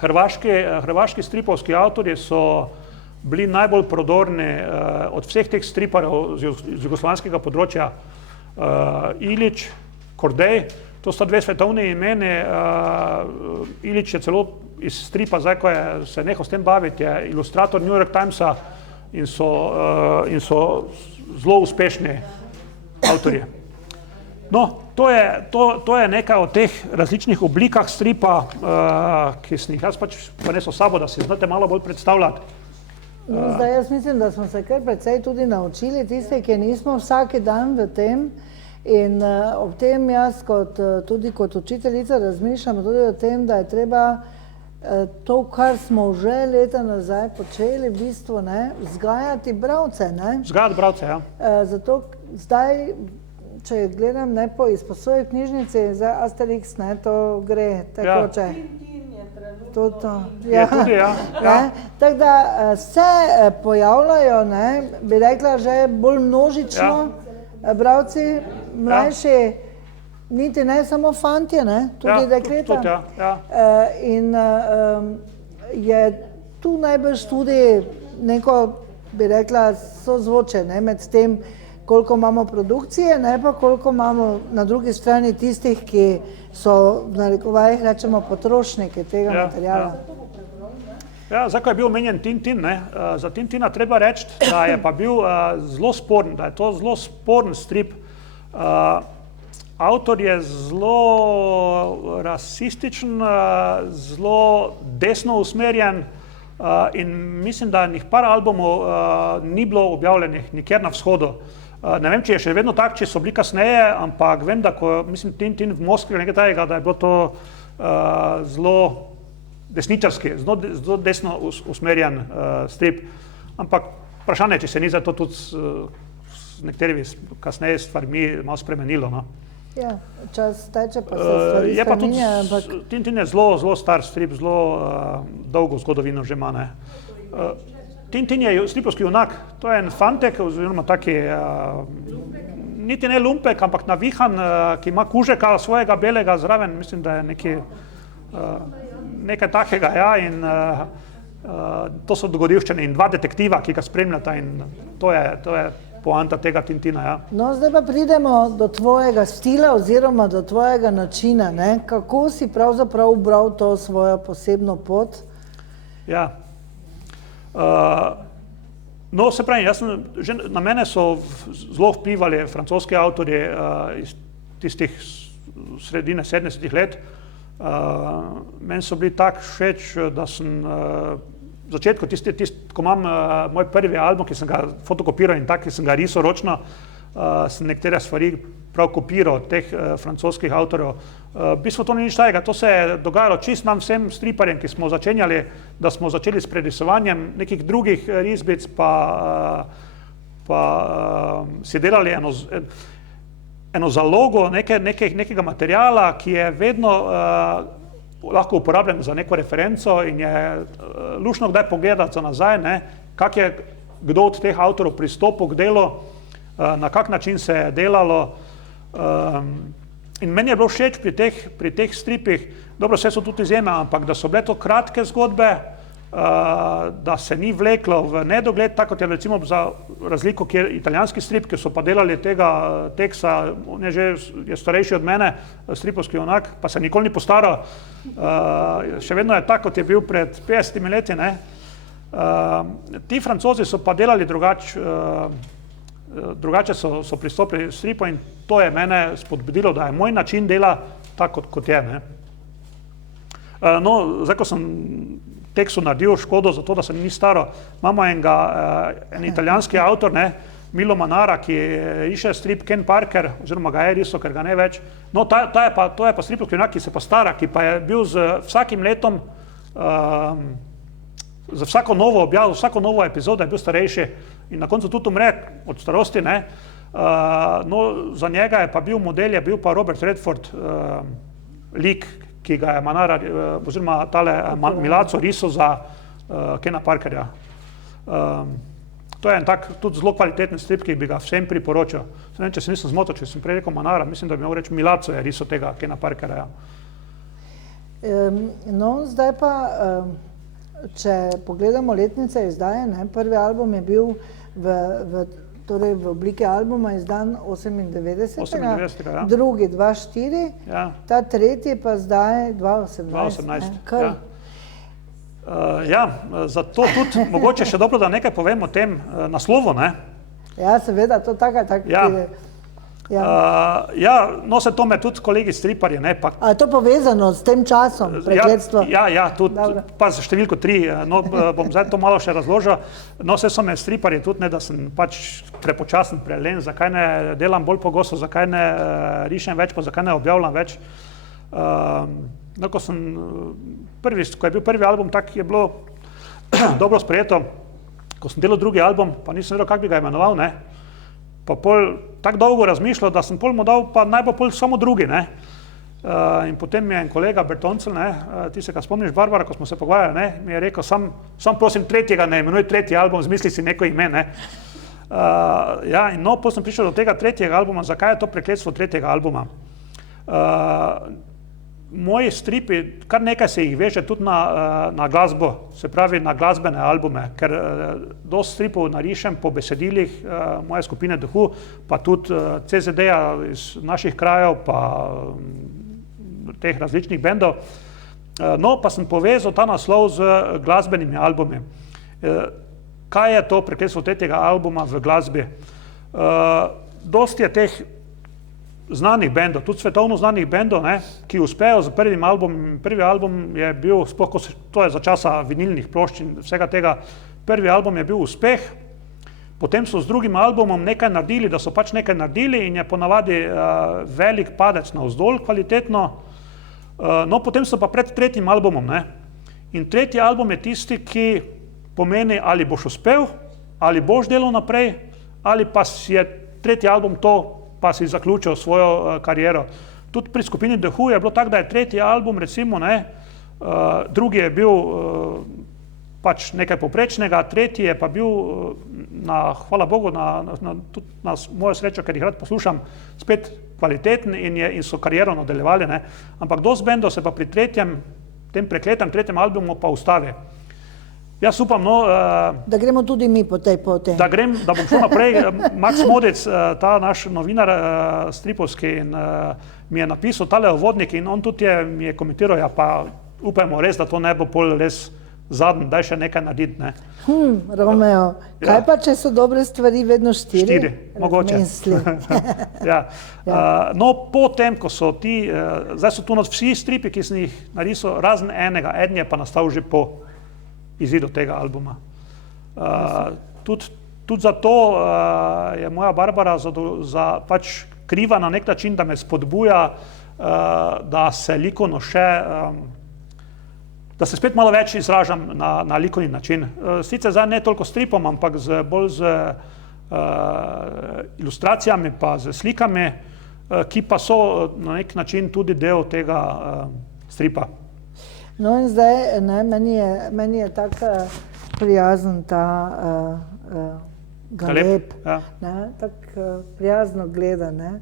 Hrvaški stripovski avtorji so bili najbolj prodorni od vseh teh striparjev z jugoslovanskega področja. Ilić, Kordej, to sta dve svetovni imeni. Ilić je celo iz stripa, zdaj ko je se nehal s tem baviti, je ilustrator New York Timesa in so zelo uspešni avtorji. No, to je nekaj od teh različnih oblikah stripa, ki sem jih jaz pač ponesel s sabo, da si znate malo bolj predstavljati. No, zdaj jaz mislim, da smo se kar precej tudi naučili, tiste, ki nismo vsak dan v tem, in ob tem jaz tudi kot učiteljica razmišljam tudi o tem, da je treba to, kar smo že leta nazaj počeli, v bistvu vzgajati bralce. Vzgajati bralce, ja. Zato zdaj, če gledam po izposoji v knjižnici, zdaj Asterix, to gre tekoče. Ja, tudi, ja. Tako da se pojavljajo, bi rekla, že bolj množično bralci, mlajši, niti ne samo fantje, tudi dekleta. In je tu najbrž tudi neko, bi rekla, sozvoče med tem, koliko imamo produkcije, pa koliko imamo na drugi strani tistih, ki so, v narekovajih rečemo, potrošniki tega materijala. Ja, zdaj, ko je bil omenjen Tintin, za Tintina treba reči, da je pa bil zelo sporen, da je to zelo sporen strip. Avtor je zelo rasističen, zelo desno usmerjen in mislim, da njih par albumov ni bilo objavljenih nikjer na vzhodu. Ne vem, če je še vedno tak, če so bili kasneje, ampak vem, da ko, mislim, Tintin v Moskvi nekaj tajega, da je bilo to zelo desničarski, zelo desno usmerjen strip. Ampak vprašanje, če se ni za to tudi s nekaterimi kasneje stvarmi malo spremenilo. Ja, čas teče, pa se stvari spreminja, ampak... Tintin je zelo star strip, zelo dolgo zgodovino že ima, Tintin je stripovski junak, to je en fantek, oziroma taki, niti ne lumpek, ampak navihan, ki ima kužeka svojega belega zraven, mislim, da je nekaj takega, ja, in to so dogodivščine in dva detektiva, ki ga spremljata in to je poanta tega Tintina, ja. No, zdaj pa pridemo do tvojega stila oziroma do tvojega načina, kako si pravzaprav ubral to svojo posebno pot? Ja. No, se pravi, na mene so zelo vplivali francoski avtorji iz tistih sredine 70-ih let. Meni so bili tako všeč, da sem v začetku, ko imam moj prvi album, ki sem ga fotokopiral in tak, ki sem ga risal ročno, sem nekatere stvari prav kopiral od teh francoskih avtorjev. V bistvu to ni nič tajega, to se je dogajalo čisto nam vsem striparjem, ki smo začenjali, da smo začeli s prerisovanjem nekih drugih risbic, pa si delali eno zalogo nekega materijala, ki je vedno lahko uporabljen za neko referenco in je luštno kdaj pogledati za nazaj, kak je kdo od teh avtorov pristopil k delu, na kak način se je delalo. In meni je bilo všeč pri teh stripih, dobro, vse so tudi izjeme, ampak da so bile to kratke zgodbe, da se ni vleklo v nedogled, tako kot je recimo za razliko, kjer italijanski strip, ki so pa delali tega teksta, on je starejši od mene, stripovski junak, pa se nikoli ni postaral, še vedno je tako, kot je bil pred 50 leti. Ti Francozi so pa delali drugače so pristopili stripu in to je mene spodbudilo, da je moj način dela tako, kot je. No, zdaj, ko sem tekstu naredil škodo za to, da se ni staro, imamo en italijanski avtor, Milo Manara, ki išče strip Ken Parker, oziroma ga je risal, ker ga ne več. No, to je pa stripovski junak, ki se pa stara, ki pa je bil z vsakim letom, za vsako novo objavo, vsako novo epizodo je bil starejši in na koncu tudi umre od starosti. No, za njega je pa bil model, je bil pa Robert Redford, lik, ki ga je Manara, oziroma tale Milazzo risal za Kena Parkerja. To je en tak tudi zelo kvaliteten strip, ki bi ga vsem priporočil. Ne vem, če se nisem zmotil, če sem prej rekel Manara, mislim, da bi moral reči Milazzo je risal tega Kena Parkerja. No, zdaj pa, če pogledamo letnice izdaje, prvi album je bil torej v obliki albuma izdan 98. Ja. Drugi 2004, Ja. ta tretji pa zdaj 2018. 2018, ja. Zato tudi mogoče še dobro, da nekaj povem o tem naslovu, Ja, seveda, to tako Ja. pride. No, se to me tudi kolegi striparji, pa A je to povezano s tem časom, prekletstvo? Ja, tudi, Dobro. pa za številko 3, no, bom zdaj to malo še razložil. No, vse so me striparji tudi, da sem pač prepočasen, prelen, zakaj ne delam bolj pogosto, zakaj ne rišem več, pa zakaj ne objavljam več. No, ko je bil prvi album, tak je bilo dobro sprejeto, ko sem delal drugi album, pa nisem vedel, kako bi ga imenoval, pa pol tako dolgo razmišljal, da sem pol mu dal pa naj bo pol samo drugi, In potem mi je en kolega Bertoncel, ti se ga spomniš, Barbara, ko smo se pogovarjali, mi je rekel, sam prosim tretjega ne imenuj tretji album, zmisli si neko ime, Ja, in no, potem sem prišel do tega tretjega albuma, zakaj je to prekletstvo tretjega albuma. Moji stripi, kar nekaj se jih veže tudi na glasbo, se pravi na glasbene albume, ker dosti stripov narišem po besedilih moje skupine The Who, pa tudi CZD-ja iz naših krajev, pa teh različnih bendov. No, pa sem povezal ta naslov z glasbenimi albumi. Kaj je to prekletstvo tretjega albuma v glasbi? Dosti je teh znanih bendov, tudi svetovno znanih bendov, ki uspejo z prvim albumom. Prvi album je bil, sploh to je za časa vinilnih plošč in vsega tega, prvi album je bil uspeh, potem so z drugim albumom nekaj naredili, da so pač nekaj naredili in je ponavadi velik padec navzdol kvalitetno. No, potem so pa pred tretjim albumom, In tretji album je tisti, ki pomeni, ali boš uspel, ali boš delal naprej, ali pa si je tretji album to, pa si zaključil svojo kariero. Tudi pri skupini The Who je bilo tako, da je tretji album, recimo, drugi je bil pač nekaj povprečnega, tretji je pa bil, hvala Bogu, tudi na mojo srečo, ker jih rad poslušam, spet kvaliteten in so kariero nadaljevali, Ampak dosti bendov se pa pri tem prekletem tretjem albumu pa ustavi. Jaz upam, da gremo tudi mi po tej poti. Da bom šel naprej. Max Modec, ta naš novinar stripovski, mi je napisal tale uvodnik in on tudi mi je komentiral, ja pa upajmo res, da to ne bo pol res zadnji, daj še nekaj narediti. Ne. Romeo, kaj pa, če so dobre stvari vedno 4? 4, mogoče. Ja. No, potem, ko so ti, zdaj so tu vsi stripi, ki sem jih narisal, razen enega, eden je pa nastal že po izidu tega albuma. Tudi zato je moja Barbara pač kriva na nek način, da me spodbuja, da se likovno še, da se spet malo več izražam na likovni način. Sicer zdaj ne toliko stripom, ampak bolj z ilustracijami pa z slikami, ki pa so na nek način tudi del tega stripa. No in zdaj, ne, meni je tak prijazen ta galeb, ne, tak prijazno gleda, ne.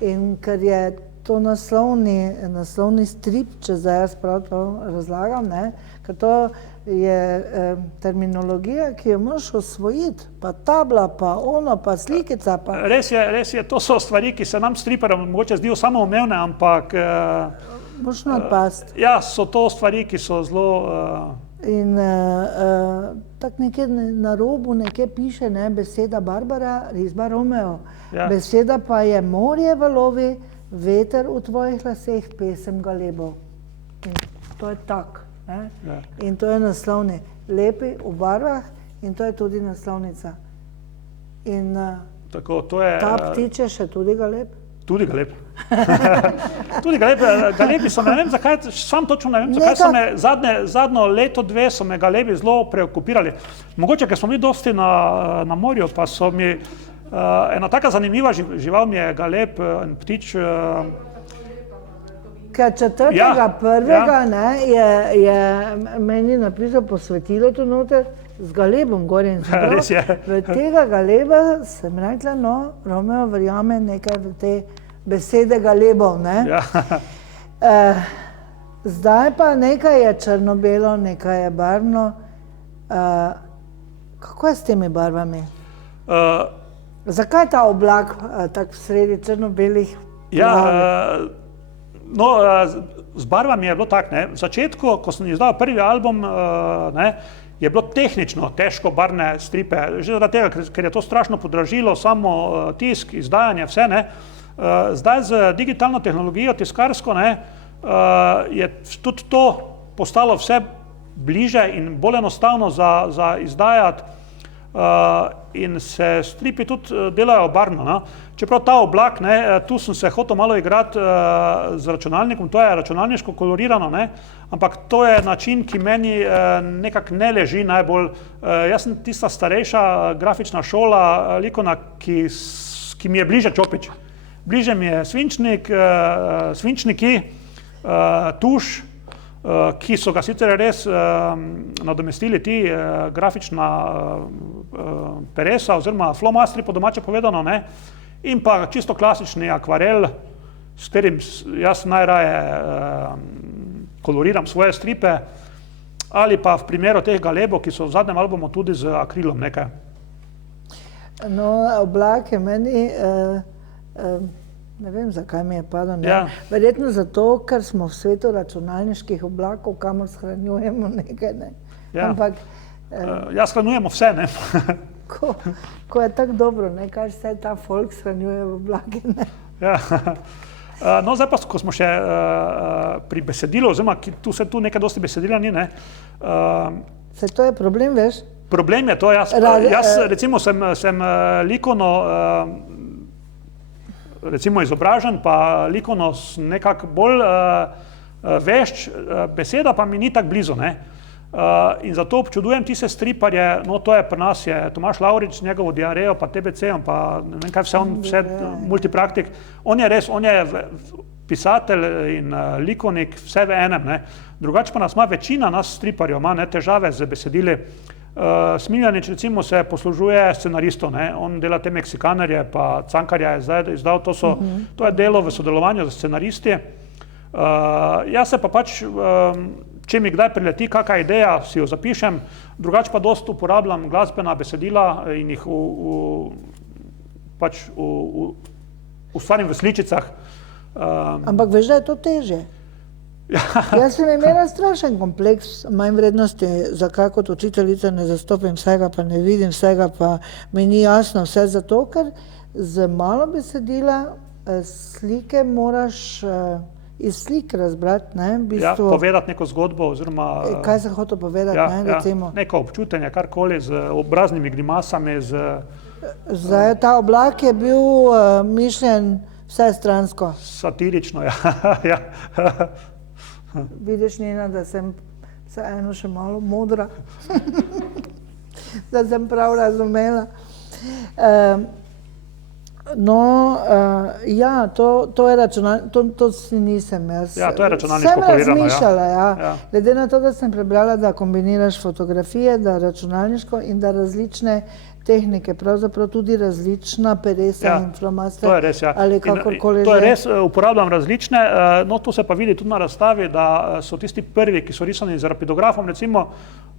In ker je to naslovni strip, če zdaj jaz prav to razlagam, ne, ker to je terminologija, ki jo moraš osvojiti, pa tabla, pa ono, pa slikica. Pa... Res je, to so stvari, ki se nam striperjem mogoče zdijo samoumevne, ampak moraš nadpasti. Ja, so to stvari, ki so zelo... In tako nekje na robu nekje piše, ne, beseda Barbara, risba Romeo. Ja. Beseda pa je morje valovi, veter v tvojih laseh, pesem galebov. In to je tak. Ne? Ja. In to je naslovni. Lepi v barvah in to je tudi naslovnica. In tako, to je, ta ptič je še tudi galeb? Tudi galeb. Tudi galeb. Galebi so, ne vem zakaj, sam točno ne vem, zakaj so me zadnjo leto, dve so me galebi zelo preokupirali. Mogoče, ker smo bili dosti na morju, pa so mi ena taka zanimiva žival mi je galeb, en ptič. Ker 4.1. Ne, je meni napisal posvetilo tu noter z galebom gor in zbral. Res je. V tega galeba sem rekla, no, Romeo verjame nekaj v te besede galebov, ne. Ja. Zdaj pa nekaj je črno-belo, nekaj je barvno. Kako je s temi barvami? Zakaj ta oblak tak sredi črno-belih? Ja, no, z barvami je bilo tako, ne. V začetku, ko sem izdal prvi album, ne, je bilo tehnično težko barvne stripe, že zaradi tega, ker je to strašno podražilo, samo tisk, izdajanje, vse, ne. Zdaj z digitalno tehnologijo, tiskarsko, ne, je tudi to postalo vse bliže in bolj enostavno za izdajati in se stripi tudi delajo barvno. No. Čeprav ta oblak, ne, tu sem se hotel malo igrati z računalnikom, to je računalniško kolorirano, ne, ampak to je način, ki meni nekako ne leži najbolj. Jaz sem tista starejša grafična šola likovna, ki mi je bliže Čopič. Bliže mi je svinčnik, svinčniki, tuš, ki so ga sicer res nadomestili ti grafična peresa oziroma flomastri po domače povedano, ne, in pa čisto klasični akvarel, s katerim jaz najraje koloriram svoje stripe, ali pa v primeru teh galebov, ki so v zadnjem albumu tudi z akrilom nekaj. No, oblak je meni... ne vem, zakaj mi je padlo. Ja. Verjetno zato, ker smo v svetu računalniških oblakov, kamor shranjujemo nekaj. Ne. Ja. Ampak, ja, shranjujemo vse, ne. Ko je tako dobro, ne, kaj vse ta folk shranjuje v oblake. Ne. Ja. No, zdaj pa, ko smo še pri besedilu, oziroma tu nekaj dosti besedila ni, ne. Se to je problem, veš? Problem je to, jaz recimo sem likovno recimo izobražen, pa likovno nekako bolj vešč, beseda pa mi ni tako blizu, ne. In zato občudujem tiste striparje, no to je pri nas je Tomaž Lavrič, njegovo diarejo, pa TBC-om, pa ne vem kaj vse, on vse multipraktik. On je res, on je pisatelj in likovnik, vse v enem, ne. Drugače pa nas ima večina nas striparjev, ima ne težave z besedili. Smiljanić recimo se poslužuje scenaristov, ne, on dela te Meksikanerje, pa Cankarja je zdaj izdal, to je delo v sodelovanju z scenaristi. Jaz se pa pač, če mi kdaj prileti kakšna ideja, si jo zapišem, drugače pa dosti uporabljam glasbena besedila in jih pač ustvarim v sličicah. Ampak veš, da je to težje? Jaz sem imela strašen kompleks manj vrednosti, zakaj kot učiteljica ne zastopim vsega, pa ne vidim vsega, pa mi ni jasno vse zato, ker z malo besedila slike moraš iz slik razbrati, ne, v bistvu. Ja, povedati neko zgodbo oziroma... Kaj se hotel povedati, ne, recimo. Neko občutenje, karkoli z obraznimi grimasami, Zdaj, ta oblak je bil mišljen vsestransko. Satirično, ja. Vidiš, Nina, da sem vseeno še malo modra, da sem prav razumela. Ja, to je to si nisem jaz. Ja, to je računalniško povirano, ja. Sem razmišljala, ja. Glede na to, da sem prebrala, da kombiniraš fotografije, da računalniško in da različne tehnike, pravzaprav tudi različna peresa in flomaster. To je res, ja. Ali kakorkoli že. To je res, uporabljam različne, no to se pa vidi tudi na razstavi, da so tisti prvi, ki so risani z rapidografom, recimo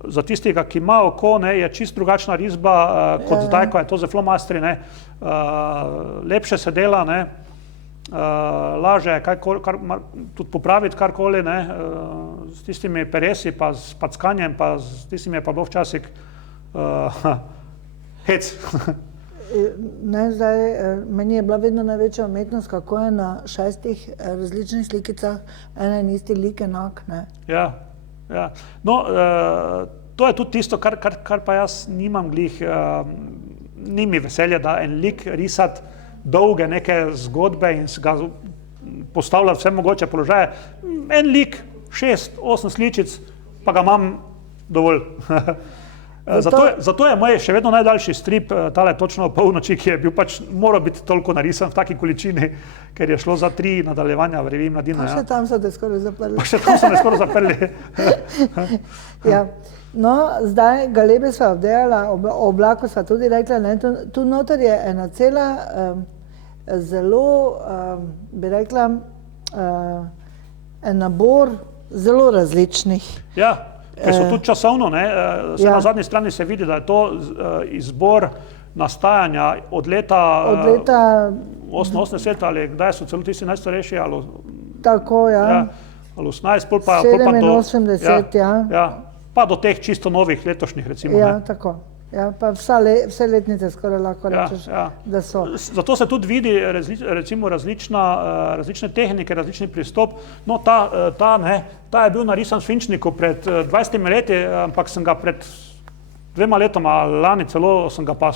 za tistega, ki ima oko, ne, je čist drugačna risba kot zdaj, ko je to z flomastri, ne, lepše se dela, ne, laže tudi popraviti karkoli, ne, s tistimi peresi, pa s packanjem, pa s tistimi je pa bilo včasih hec. Ne, zdaj, meni je bila vedno največja umetnost, kako je na 6 različnih slikicah ena in isti lik enak, ne. Ja. No, to je tudi tisto, kar pa jaz nimam glih, ni mi veselje, da en lik risati dolge neke zgodbe in ga postavljati vse mogoče položaje. En lik, 6-8 sličic, pa ga imam dovolj. Zato je moj še vedno najdaljši strip, tale točno o polnoči, ki je bil pač, moral biti toliko narisan v taki količini, ker je šlo za 3 nadaljevanja v reviji Mladina. Pa še tam so te skoraj zaprli. Pa še tam so te skoraj zaprli. Ja. No, zdaj galebe sva obdelala, o oblaku sva tudi rekla, ne, tu noter je ena cela zelo, bi rekla, en nabor zelo različnih. Ja. Ker so tudi časovno, ne, na zadnji strani se vidi, da je to izbor nastajanja od leta 88 ali kdaj so celo tisti najstarejši, ali... Tako, ja. Ali 18, pol pa 87, ja. Pa do teh čisto novih letošnjih, recimo. Ja, tako. Ja, pa vse letnice skoraj lahko rečeš, da so. Zato se tudi vidi, recimo, različne tehnike, različni pristop. No, ta je bil narisan v svinčniku pred 20 leti, ampak sem ga pred 2 letoma, lani celo sem ga pa,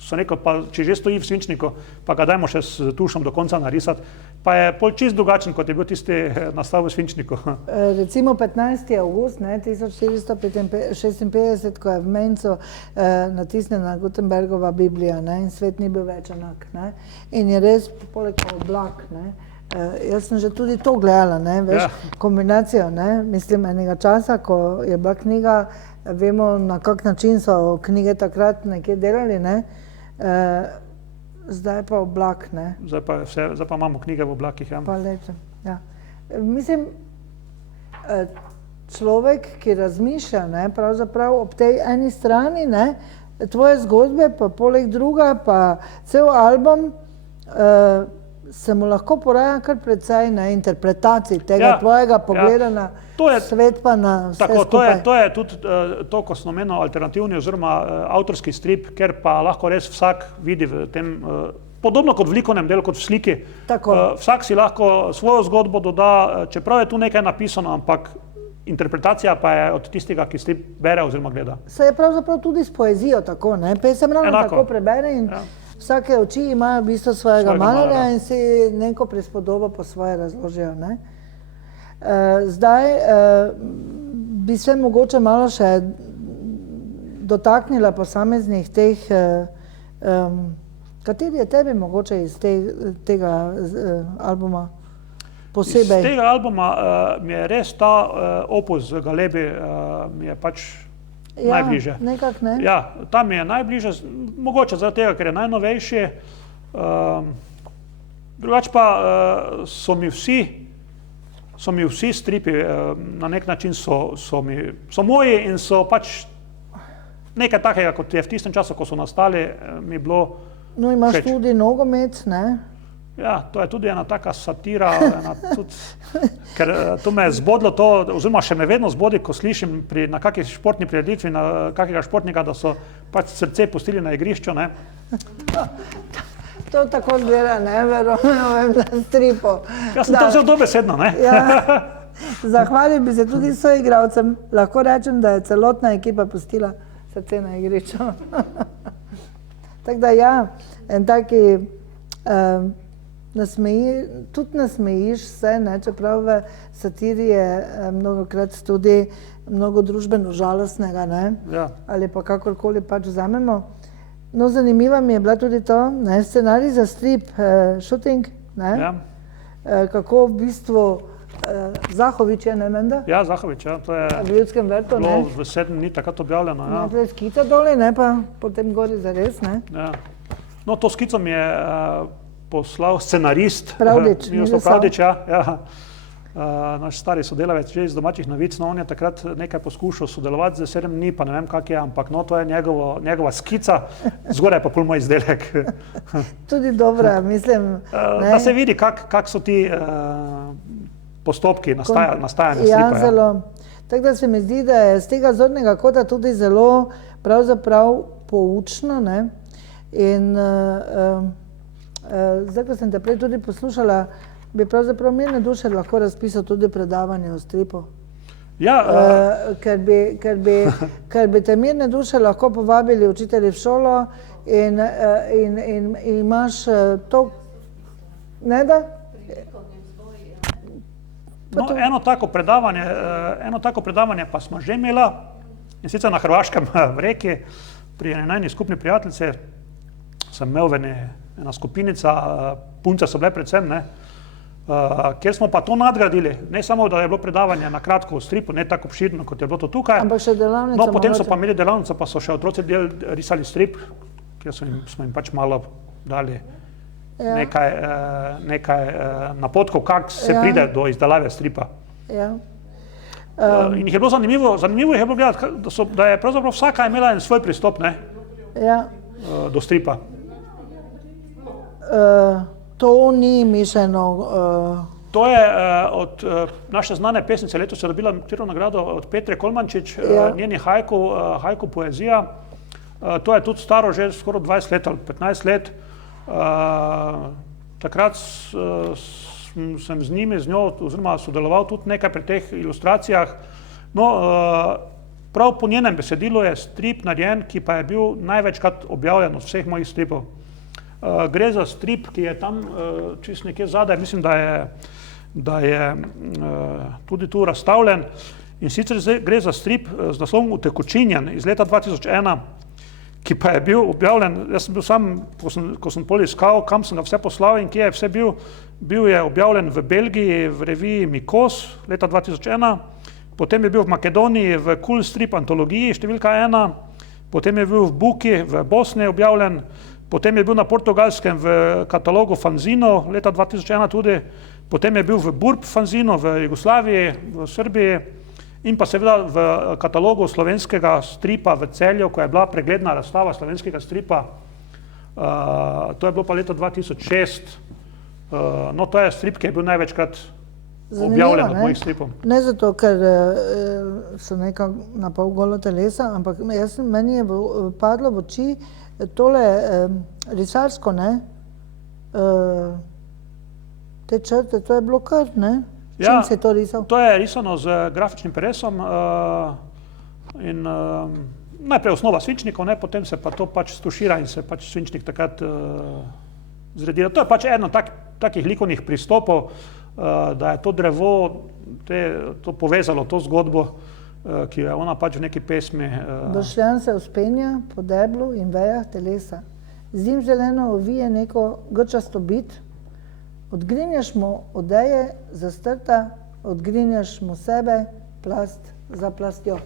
so rekel, pa če že stoji v svinčniku, pa ga dajmo še s tušom do konca narisati, pa je pol čist drugačen, kot je bil tisti nastav v svinčniku. Recimo 15. avgust 1456, ko je v Mainzu natisnjena Gutenbergova Biblija, ne, in svet ni bil več enak, ne, in je res poleg oblak, ne. Jaz sem že tudi to gledala, ne, veš, kombinacijo, ne, mislim, enega časa, ko je bila knjiga, vemo, na kak način so knjige takrat nekje delali, ne, zdaj pa oblak, ne. Zdaj pa imamo knjige v oblakih, ja. Pa leče, ja. Mislim, človek, ki razmišlja, ne, pravzaprav ob tej eni strani, ne, tvoje zgodbe, pa poleg druga, pa cel album, se mu lahko poraja kar precej interpretacij tega tvojega pogleda na svet pa na vse skupaj. To je tudi to, ko smo omenili alternativni oziroma avtorski strip, ker pa lahko res vsak vidi v tem, podobno kot v likovnem delu, kot v sliki. Vsak si lahko svojo zgodbo doda, čeprav je tu nekaj napisano, ampak interpretacija pa je od tistega, ki strip bere oziroma gleda. Se je pravzaprav tudi s poezijo tako, ne? Pesem ravno tako prebere in vsake oči imajo v bistvu svojega malarja in si neko prispodobo po svoje razložijo, ne. Zdaj bi se mogoče malo še dotaknila posameznih teh, kateri je tebi mogoče iz tega albuma posebej? Iz tega albuma mi je res ta opus Galebi mi je pač najbližje. Nekak ne. Ja, tam mi je najbližje, mogoče zaradi tega, ker je najnovejši. Drugač pa so mi vsi stripi, na nek način so moji in so pač nekaj takega, kot je v tistem času, ko so nastali, mi je bilo všeč. No, imaš tudi nogomet, ne? Ja, to je tudi ena taka satira, ker to me je zbodlo, oziroma še me vedno zbodi, ko slišim na kakšni športni prireditvi, na kakega športnika, da so pač srce pustili na igrišču, ne. To tako gleda, ne, verujem na stripu. Jaz sem to vzel dobesedno, ne. Ja. Zahvalil bi se tudi soigralcem, lahko rečem, da je celotna ekipa pustila srce na igrišču. Tako da ja, en taki tudi nasmejiš se, ne, čeprav v satiri je mnogokrat tudi mnogo družbeno žalostnega, ne, Ja. ali pa kakorkoli pač vzamemo. No, zanimiva mi je bila tudi to, ne, scenarij za strip Shooting, ne, Ja. Kako v bistvu Zahovič je, ne, menda? Ja, Zahovič, ja, to je V Ljudskem vrtu, ne? bilo v 7 dni takrat objavljeno, ja. Najprej skica doli, ne, pa potem gori zares, ne? Ja. No, to skico mi je poslal scenarist. Pravdič, Miroslav Miroslav. Pravdič, ja. Naš stari sodelavec že iz Domačih novic, no, on je takrat nekaj poskušal sodelovati za 7 dni, pa ne vem kak je, ampak no, to je njegova skica, zgoraj pa pol moj izdelek. Tudi dobra, mislim, ne? Da se vidi, kak so ti postopki nastajanja Ja, stripa. zelo. Tako da se mi zdi, da je z tega zornega kota tudi zelo pravzaprav poučno, ne? In zdaj, ko sem te prej tudi poslušala, bi pravzaprav Mirne duše lahko razpisal tudi predavanje o stripu. Ja, Ker bi te Mirne duše lahko povabili učitelji v šolo in imaš to, ne da? no, eno tako predavanje pa smo že imela, in sicer na Hrvaškem v Reki, pri eni skupni prijateljici, sem imel ena skupinica, punce so bile predvsem, ne, kjer smo pa to nadgradili, ne samo, da je bilo predavanje na kratko v stripu, ne tako obširno, kot je bilo to tukaj. Ampak še delavnica. No, potem so pa imeli delavnico, pa so še otroci risali strip, kjer smo jim pač malo dali nekaj napotkov, kako se pride do izdelave stripa. Ja. In jih je bilo zanimivo jih je bilo gledati, da je pravzaprav vsaka imela en svoj pristop, ne, Ja. do stripa. To ni mišljeno. To je od naše znane pesnice, letos je dobila Prešernovo nagrado od Petre Kolmančič, njeni haiku poezija. To je tudi staro že skoraj 20 let ali 15 let. Takrat sem z njo oziroma sodeloval tudi nekaj pri teh ilustracijah. No, prav po njenem besedilu je strip narejen, ki pa je bil največkrat objavljen od vseh mojih stripov. Gre za strip, ki je tam čisto nekje zadaj, mislim, da je tudi tu razstavljen. In sicer gre za strip z naslovom Utekočinjen iz leta 2001, ki pa je bil objavljen, jaz sem bil sam, ko sem pol iskal, kam sem ga vse poslal in kje je vse bil je objavljen v Belgiji v reviji Mikos leta 2001, potem je bil v Makedoniji v Cool Strip antologiji številka 1, potem je bil v Buki v Bosni objavljen, potem je bil na Portugalskem v katalogu fanzinov leta 2001 tudi, potem je bil v Burb fanzinu v Jugoslaviji, v Srbiji in pa seveda v katalogu slovenskega stripa v Celju, ko je bila pregledna razstava slovenskega stripa. To je bilo pa leta 2006. No, to je strip, ki je bil največkrat objavljen od mojih stripov. Ne zato, ker so neka na pol gola telesa, ampak meni je padlo v oči tole risarsko, ne? Te črte, to je bilo kar, ne? Čim si to risal? To je risano z grafičnim peresom in najprej osnova svinčnikov, ne, potem se pa to pač stušira in se pač svinčnik takrat zredira. To je pač eno takih likovnih pristopov, da je to drevo to povezalo, to zgodbo, ki je ona pač v neki pesmi. Došljan se vzpenja po deblu in vejah telesa. Zim želeno ovije neko grčasto bit, odgrinjaš mu odeje zastrta, odgrinjaš mu sebe plast za plastjo.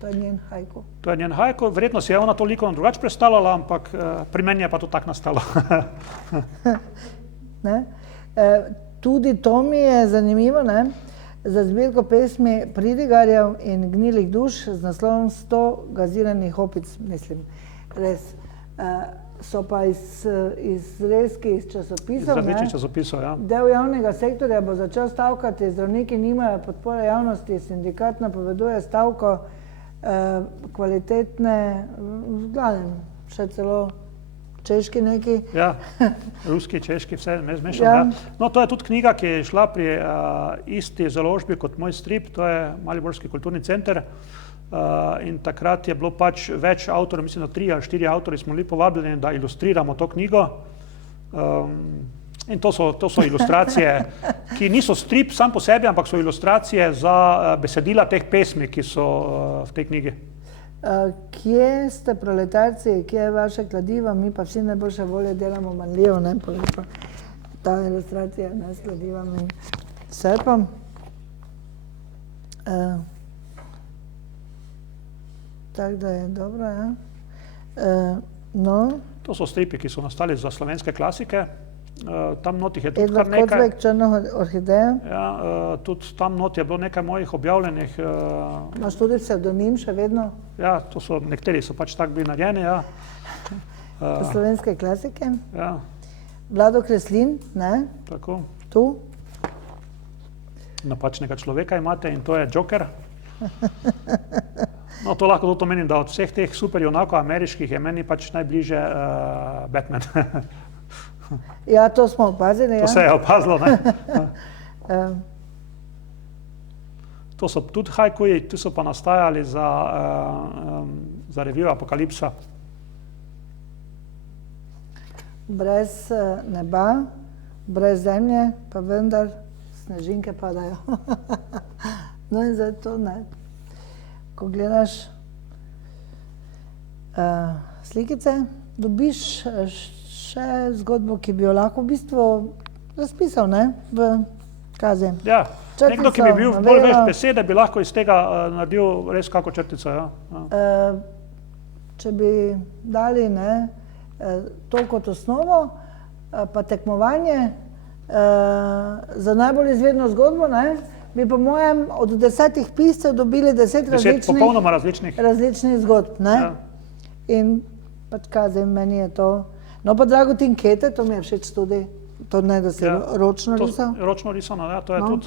To je njen haiku. To je njen haiku, verjetno si je ona to likovno drugače predstavljala, ampak pri meni je pa to tako nastalo. Tudi to mi je zanimivo, ne? Za zbirko pesmi Pridigarjev in Gnilih duš z naslovom 100 gaziranih opic, mislim, res. So pa izrezki iz časopisov. Iz različnih časopisov, ja. Del javnega sektorja bo začel stavkati, zdravniki nimajo podpore javnosti, sindikat napoveduje stavko, kvalitetne, v glavnem, še celo češki neki. Ja, ruski, češki, vse zmešam. Ja. Ja. No, to je tudi knjiga, ki je šla pri isti založbi kot moj strip, to je Mariborski kulturni center. In takrat je bilo pač več avtorjev, mislim, da 3 ali 4 avtorji smo bili povabljeni, da ilustriramo to knjigo. In to so ilustracije, ki niso strip sam po sebi, ampak so ilustracije za besedila teh pesmi, ki so v tej knjigi. Kje ste proletarci, kje je vaše kladivo, mi pa vsi najboljše volje delamo manljivo, ne, pa ta ilustracija, ne, s kladivom in srpom. Tako da je dobro, ja. No. To so stripi, ki so nastali za slovenske klasike. Tam notih je tudi Edvard kar nekaj. Kocbek, Črna orhideja. Ja, tudi tam not je bilo nekaj mojih objavljenih. Imaš tudi psevdonim še vedno? Ja, to so, nekateri so pač tako bili narejeni, ja. Slovenske klasike. Ja. Vlado Kreslin, ne? Tako. Tu. Napačnega človeka imate in to je Joker. No, to lahko tudi omenim, da od vseh teh super junakov ameriških je meni pač najbliže Batman. Ja, to smo opazili, ja. To se je opazilo, ne? To so tudi hajkuji, tu so pa nastajali za revijo Apokalipsa. Brez neba, brez zemlje, pa vendar snežinke padajo. No in zdaj to, ne. Ko gledaš slikice, dobiš še zgodbo, ki bi jo lahko v bistvu razpisal, ne, v kazi. Ja, Črtico, nekdo, ki bi bil novelo. bolj več besede, bi lahko iz tega naredil res kako črtico, ja. Če bi dali, ne, to kot osnovo, pa tekmovanje za najbolj izvirno zgodbo, ne, bi po mojem od 10 piscev dobili 10 popolnoma različnih zgodb, ne. Ja. In pač kazi, meni je to. No pa Dragutin Kete, to mi je všeč tudi, to ne, da si ročno risal. Ročno risano, ja, to je, No, tudi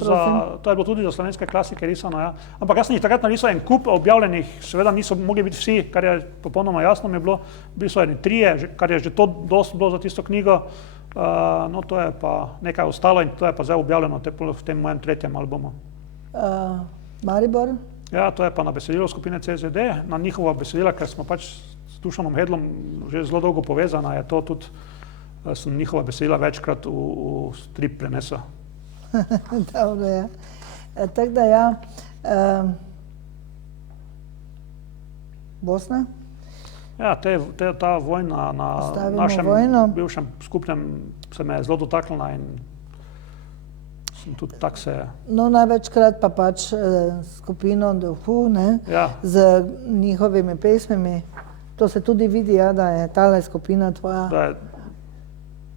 to je bilo tudi za slovenske klasike risano, ja. Ampak jaz sem jih takrat narisal en kup objavljenih, seveda niso mogli biti vsi, kar je popolnoma jasno mi je bilo, bili so eni 3, kar je že to dosti bilo za tisto knjigo, no to je pa nekaj ostalo in to je pa zdaj objavljeno v tem mojem 3. albumu. Maribor? Ja, to je pa na besedilo skupine CZD, na njihova besedila, ker smo pač s Dušanom Hedlom že zelo dolgo povezana, je to tudi, sem njihova besedila večkrat v strip prenesel. Dobro, ja. Tako da ja, Bosna? Ja, ta vojna na našem bivšem skupnem se me je zelo dotaknila in sem tudi tak se... No, največkrat pa pač skupino The Who, ne, Ja. z njihovimi pesmimi. To se tudi vidi, ja, da je tale skupina tvoja Da je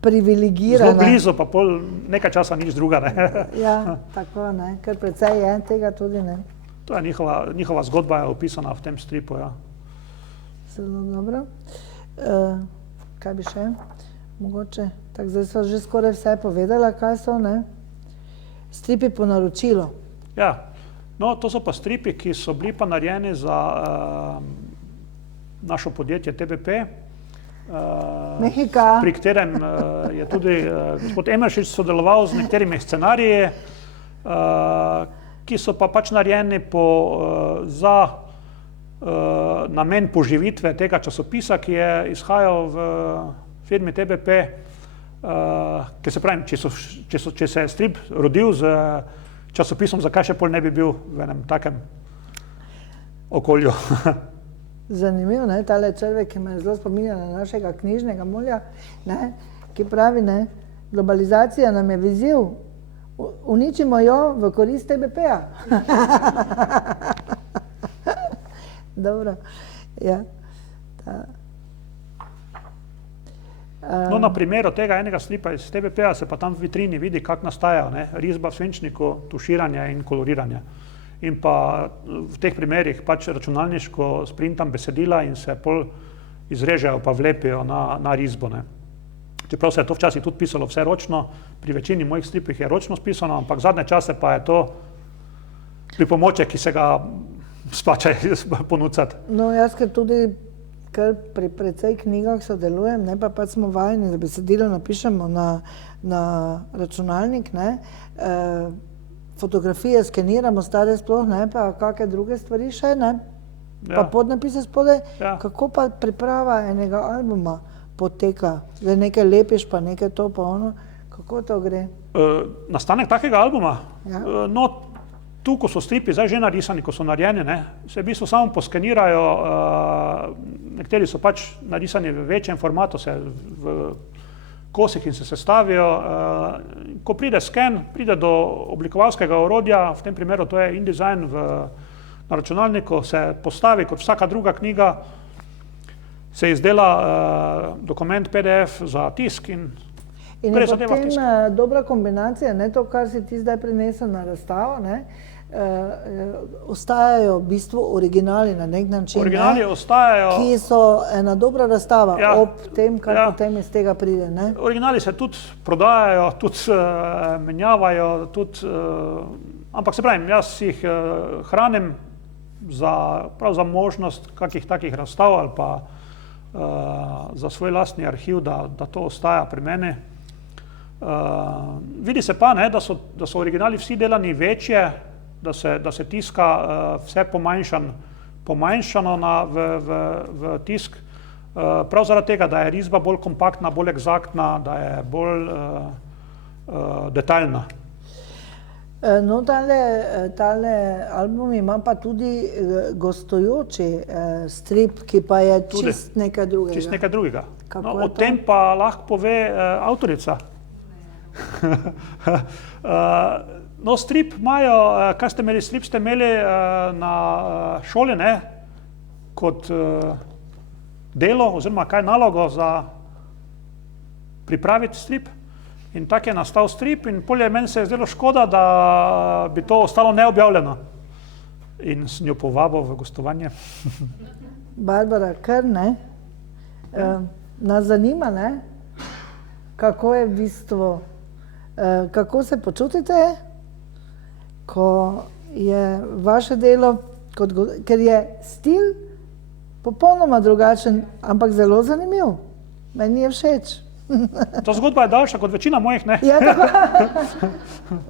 privilegirana. zelo blizu, pa pol nekaj časa nič druga, ne. Ja, tako, ne, ker precej je tega tudi, ne. To je njihova zgodba je opisana v tem stripu, ja. Zelo dobro. Kaj bi še? Mogoče, tako zdaj sva že skoraj vse povedala, kaj so, ne? Stripi po naročilu. Ja, no to so pa stripi, ki so bili pa narejeni za našo podjetje TBP, Mehika. pri katerem je tudi gospod Emeršič sodeloval z nekaterimi scenariji, ki so pa pač narejeni za namen poživitve tega časopisa, ki je izhajal v firmi TBP, ker se pravim, če se je strip rodil z časopisom, zakaj še pol ne bi bil v enem takem okolju. Zanimivo, ne, tale človek, ki me zelo spominja na našega knjižnega mulja, ne, ki pravi, ne, globalizacija nam je izziv, uničimo jo v korist TBP-ja. Dobro, ja. No, na primeru tega enega stripa iz TBP-ja se pa tam v vitrini vidi, kako nastajajo, ne, risba v svinčniku, tuširanje in koloriranje. In pa v teh primerih pač računalniško sprintam besedila in se pol izrežejo pa vlepijo na risbo. Ne. Čeprav se je to včasih tudi pisalo vse ročno, pri večini mojih stripih je ročno spisano, ampak zadnje čase pa je to pripomoček, ki se ga splača ponuditi. No, jaz ker tudi kar pri precej knjigah sodelujem, ne, pa smo vajeni, da besedilo napišemo na računalnik, ne, fotografije skeniramo, stare sploh, ne, pa kakšne druge stvari še, ne, pa podnapise spodaj. Kako pa priprava enega albuma poteka? Zdaj nekaj lepiš, pa nekaj to, pa ono, kako to gre? Nastanek takega albuma? Ja. No, tu, ko so stripi zdaj že narisani, ko so narejeni, ne, se v bistvu samo poskenirajo, nekateri so pač narisani v večjem formatu, se v kosih in se sestavijo. Ko pride sken, pride do oblikovalskega orodja, v tem primeru to je InDesign na računalniku, se postavi kot vsaka druga knjiga, se izdela dokument PDF za tisk in gre zadeva v tisk. In je potem dobra kombinacija, ne, to, kar si ti zdaj prinesel na razstavo, ne, ostajajo v bistvu originali na nek način, originali ostajajo, ki so ena dobra razstava ob tem, kar potem iz tega pride. Ne? Originali se tudi prodajajo, tudi menjavajo, tudi, ampak se pravim, jaz jih hranim prav za možnost kakih takih razstav ali pa za svoj lastni arhiv, da to ostaja pri meni. Vidi se pa, ne, da so originali vsi delani večje, da se tiska vse pomanjšano v tisk, prav zaradi tega, da je risba bolj kompaktna, bolj eksaktna, da je bolj detaljna. No, tale album ima pa tudi gostujoči strip, ki pa je čist nekaj drugega. Čist nekaj drugega. No, o tem pa lahko pove avtorica. No, strip imajo, strip ste imeli na šoli, ne, kot delo oziroma kaj nalogo za pripraviti strip. In tako je nastal strip in polje meni se je zdelo škoda, da bi to ostalo neobjavljeno. In sem jo povabil v gostovanje. Barbara, kar ne, nas zanima, ne, kako je v bistvu, kako se počutite, ko je vaše delo, ker je stil popolnoma drugačen, ampak zelo zanimiv. Meni je všeč. Ta zgodba je daljša kot večina mojih, ne? Ja, tako.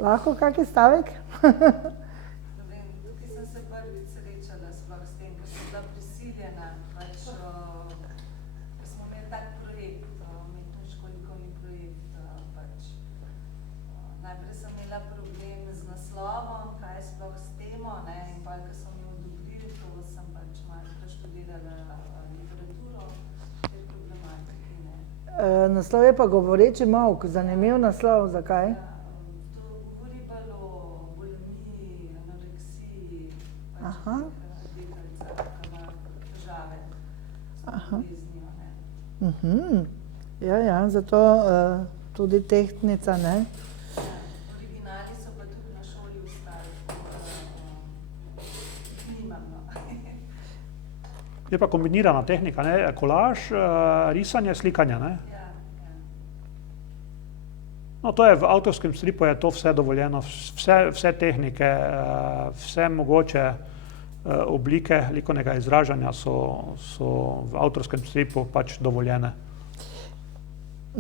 Lahko kak stavek? Tukaj sem se prvič srečala sploh s tem, ker sem bila prisiljena, pač, ko smo imeli tak projekt, umetniško-likovni projekt, pač, najprej sem imela problem z naslovom, kaj je sploh s temo, ne, in pa, ko so mi odobrili, to sem pač malo preštudirala literaturo, te problematike, ne. Naslov je pa Govoreči molk, zanimiv naslov, zakaj? To govori bolj o bulimiji, anoreksiji, pač dekalica, ki ima težave s boleznijo, ne. Ja, zato tudi tehtnica, ne? Originali so pa tudi na šoli ostali, nimam, no. Je pa kombinirana tehnika, ne, kolaž, risanje, slikanje, ne. No, to je v avtorskem stripu je to vse dovoljeno, vse tehnike, vse mogoče oblike likovnega izražanja so v avtorskem stripu pač dovoljene.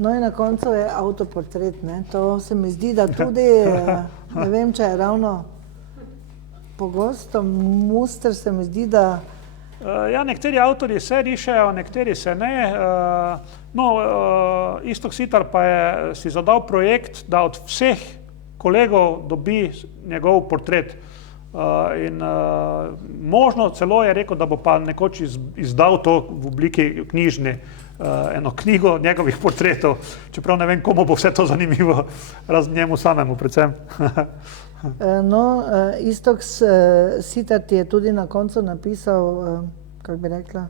No in na koncu je avtoportret, ne, to se mi zdi, da tudi, ne vem, če je ravno pogosto, muster se mi zdi, da... Ja, nekateri avtorji se rišejo, nekateri se ne. No, Iztok Sitar pa je si zadal projekt, da od vseh kolegov dobi njegov portret. In možno celo je rekel, da bo pa nekoč izdal to v obliki knjižni, eno knjigo njegovih portretov, čeprav ne vem, komu bo vse to zanimivo, razen njemu samemu predvsem. No, Iztok Sitar ti je tudi na koncu napisal, kako bi rekla?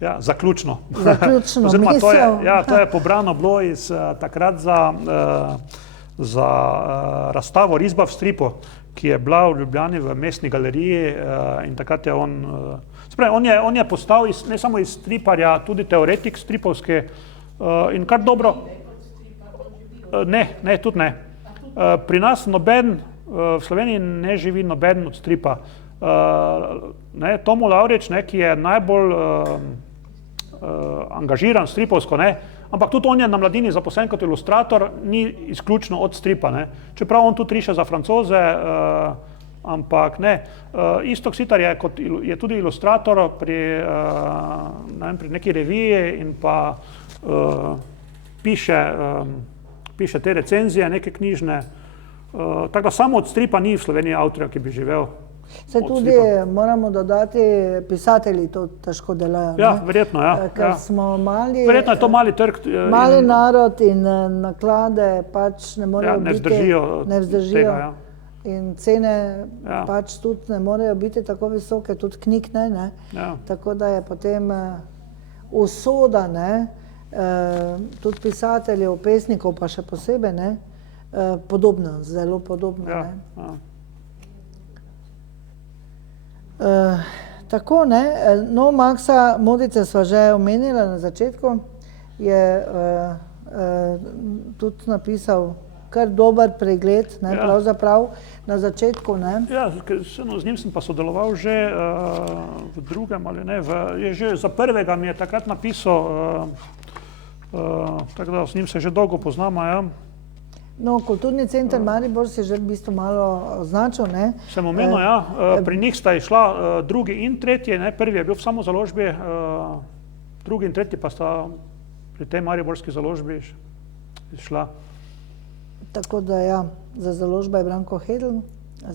Ja, zaključno. Zaključno misel. To je pobrano bilo iz takrat za razstavo Risba v stripu, ki je bila v Ljubljani v Mestni galeriji in takrat je on Spravi, on je postal ne samo iz striparja, tudi teoretik stripovski in kar dobro. Ne, tudi ne. Pri nas noben, v Sloveniji ne živi noben od stripa. Tomo Lavrič, ki je najbolj angažiran stripovsko, ampak tudi on je na Mladini zaposlen kot ilustrator, ni izključno od stripa. Čeprav on tudi riše za Francoze, ampak ne. Iztok Sitar je tudi ilustrator pri neki reviji in pa piše te recenzije, neke knjižne. Tako da samo od stripa ni v Sloveniji avtorja, ki bi živel. Se tudi moramo dodati, pisatelji to težko delajo. Ja, verjetno, ja. Ker smo mali. Verjetno je to mali trg. Mali narod in naklade pač ne morejo biti. Ne vzdržijo. Tega, ja. In cene pač tudi ne morejo biti tako visoke, tudi knjig ne. Ja. Tako da je potem usoda, tudi pisateljev, pesnikov pa še posebej, podobna, zelo podobna. Ja. Tako, no, Maxa Modice sva že omenila na začetku, je tudi napisal kar dober pregled, pravzaprav na začetku. Ja, z njim sem pa sodeloval že v drugem ali ne, že za prvega mi je takrat napisal, tako da s njim se že dolgo poznamo, ja. No, Kulturni center Maribor si že v bistvu malo označil, Sem omenil, ja. Pri njih sta išla drugi in tretji, prvi je bil v samozaložbi, drugi in tretji pa sta pri tej mariborski založbi išla. Tako da ja, za založba je Branko Hedl,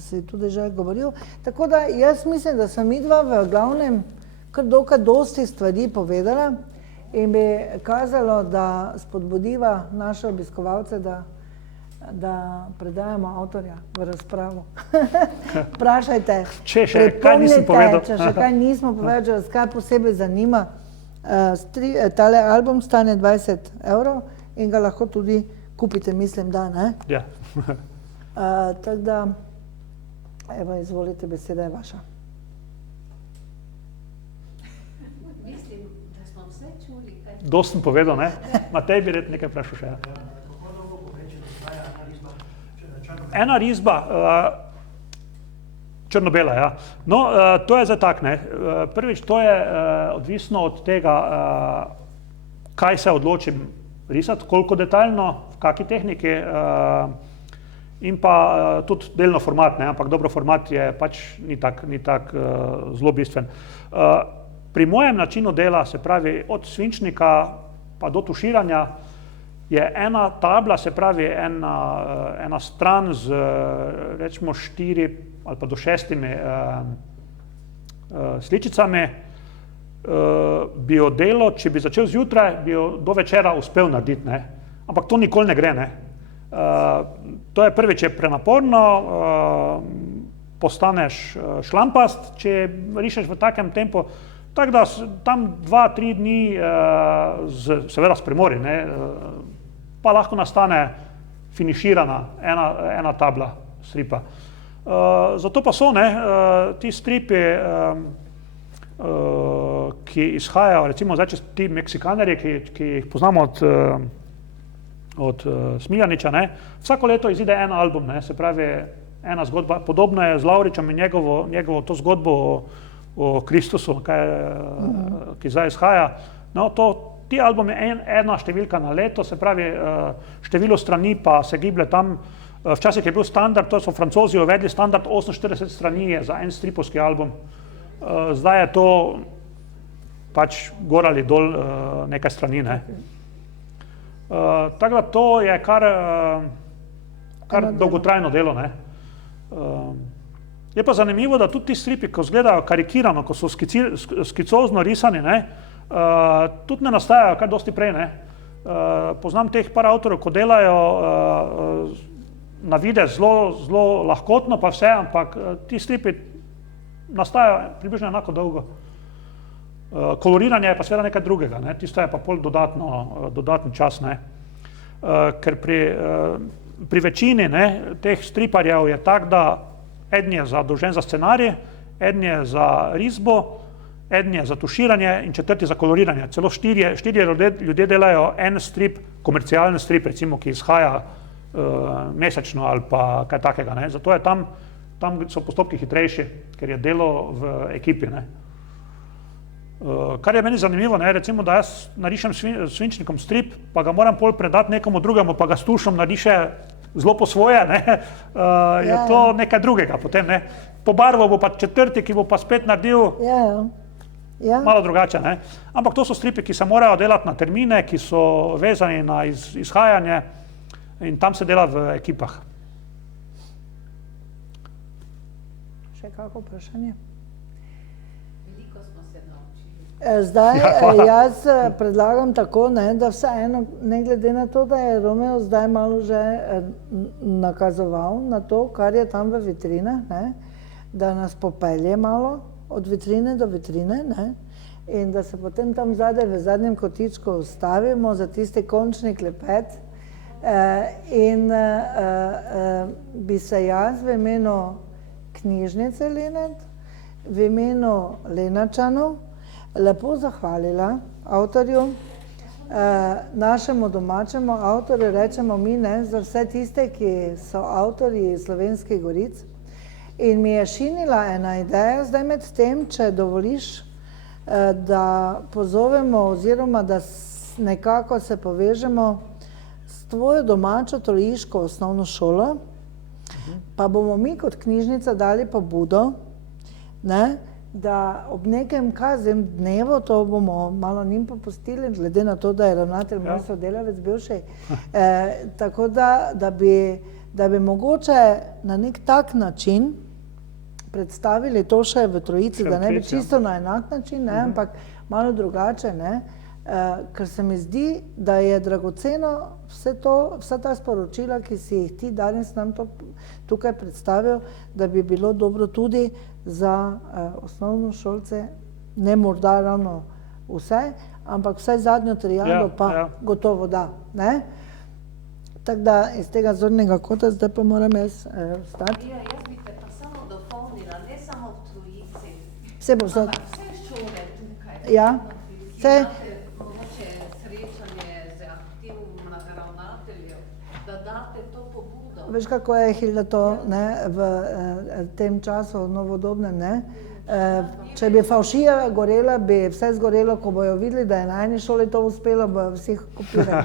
si tudi že govoril. Tako da jaz mislim, da sem midva v glavnem kar dosti stvari povedala in bi kazalo, da spodbudiva naše obiskovalce, da predajamo avtorja v razpravo. Vprašajte, če še kaj nisem povedal. Če še kaj nismo povedali, če vas kaj posebej zanima. Tale album stane 20 € in ga lahko tudi kupite, mislim, da, ne? Ja. Tako da, evo, izvolite, beseda je vaša. Mislim, da smo vse čuli. Dost sem povedal, ne? Matej bi red nekaj vprašal še. Ena risba, črno-bela, ja. No, to je zdaj tak, prvič, to je odvisno od tega, kaj se odločim risati, koliko detaljno, v kaki tehniki in pa tudi delno format, ampak dobro, format je pač ni tak zelo bistven. Pri mojem načinu dela, se pravi od svinčnika pa do tuširanja, je ena tabla, se pravi ena stran z recimo 4 ali pa do 6 sličicami, bi jo delo, če bi začel zjutraj, bi jo do večera uspel narediti, ampak to nikoli ne gre, To je prvič je prenaporno, postaneš šlampast, če rišeš v takem tempu, tako da tam 2-3 dni seveda s premori, pa lahko nastane finiširana ena tabla stripa. Zato pa so ti stripi, ki izhajajo, recimo zdaj, če ti Meksikanerji, ki jih poznamo od Smiljaniča, vsako leto izide en album, se pravi ena zgodba, podobno je z Lavričem in njegovo to zgodbo o Kristusu, ki zdaj izhaja. No, ti albumi je ena številka na leto, se pravi število strani pa se giblje tam, včasih je bil standard, to so Francozi uvedli standard 48 strani je za en stripovski album. Zdaj je to pač gor ali dol nekaj strani, Tako da to je kar dolgotrajno delo, Je pa zanimivo, da tudi ti stripi, ko izgledajo karikirano, ko so skicozno risani, tudi ne nastajajo kar dosti prej, Poznam teh par avtorjev, ko delajo na videz zelo lahkotno pa vse, ampak ti stripi nastajajo približno enako dolgo. Koloriranje je pa seveda nekaj drugega, tisto je pa pol dodatni čas, Ker pri večini teh striparjev je tak, da eden je zadolžen za scenarij, eden je za risbo, eden je za tuširanje in četrti za koloriranje. Celo štirje ljudje delajo en strip, komercialen strip, recimo, ki izhaja mesečno ali pa kaj takega. Ne. Zato je tam so postopki hitrejši, ker je delo v ekipi. Ne. Kar je meni zanimivo, ne, recimo, da jaz narišem svinčnikom strip, pa ga moram pol predati nekomu drugemu, pa ga s tušom nariše zelo po svoje, ne, je to nekaj drugega potem. Ne. Pobarval bo pa četrti, ki bo pa spet naredil malo drugače. Ne. Ampak to so stripi, ki se morajo delati na termine, ki so vezani na izhajanje in tam se dela v ekipah. Še kako vprašanje? Veliko smo se naučili. Zdaj, jaz predlagam tako, ne, da vseeno, ne glede na to, da je Romeo zdaj malo že nakazoval na to, kar je tam v vitrinah, ne, da nas popelje malo od vitrine do vitrine, ne, in da se potem tam zadaj v zadnjem kotičku ustavimo za tisti končni klepet in bi se jaz v imenu knjižnice Lenart, v imenu Lenarčanov lepo zahvalila avtorju, našemu domačemu avtorju, rečemo mi, ne, za vse tiste, ki so avtorji Slovenskih goric. In mi je šinila ena ideja, zdaj med tem, če dovoliš, da pozovemo oziroma da nekako se povežemo s tvojo domačo trojiško osnovno šolo, pa bomo mi kot knjižnica dali pobudo, ne, da ob nekem kazem dnevu, to bomo malo njim popustili, glede na to, da je ravnatelj moj sodelavec bivši, tako da bi mogoče na nek tak način predstavili to še v trojici, da ne bi čisto na enak način, ne, ampak malo drugače, ne, ker se mi zdi, da je dragoceno vsa ta sporočila, ki si jih ti danes nam tukaj predstavil, da bi bilo dobro tudi za osnovnošolce, ne morda ravno vse, ampak vsaj zadnjo triado pa gotovo da. Ne? Tako da iz tega zornega kota zdaj pa moram jaz vstati. Jaz bi te pa samo dopolnila, ne samo v trojici, ampak vse šole tukaj. Ja, vse. Mogoče srečanje z aktivnim ravnateljem, da date to pobudo. Veš, kako je, Hilda, to, ne, v tem času novodobnem, ne? Če bi Favšija gorela, bi vse zgorelo, ko bojo videli, da je na eni šoli to uspelo, bojo vsi kopirali.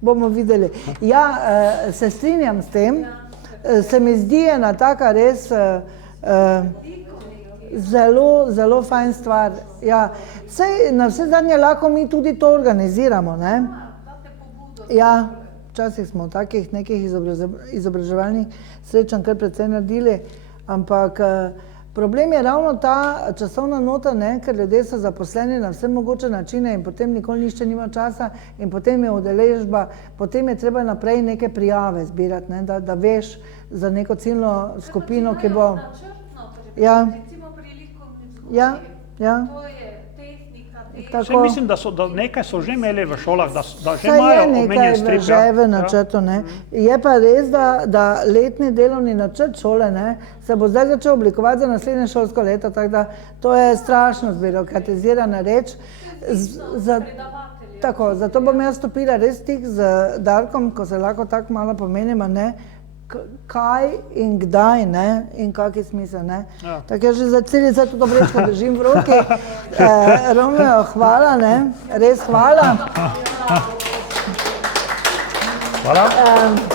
Bomo videli. Ja, se strinjam s tem, se mi zdi ena taka res zelo fajn stvar. Ja, na vse zadnje lahko mi tudi to organiziramo, ne? Ja, včasih smo takih nekih izobraževalnih srečanj kar precej naredili, ampak problem je ravno ta časovna nota, ne, ker ljudje so zaposleni na vse mogoče načine in potem nikoli nišče nima časa in potem je udeležba, potem je treba naprej neke prijave zbirati, ne, da veš za neko ciljno skupino, ki bo... Ja, ja, ja. Vse mislim, da nekaj so že imeli v šolah, da že imajo omenjen strip. Že v načrtu, ne. Je pa res, da letni delovni načrt šole, ne, se bo zdaj začel oblikovati za naslednje šolsko leto, tako da to je strašno zbirokratizirana reč. Tako, zato bom jaz stopila res stik z Darkom, ko se lahko tako malo pomenimo, ne, kaj in kdaj, ne, in kak je smisel, ne. Tako jaz že za celice to vrečko držim v roki. Romeo, hvala, ne, res hvala. Hvala.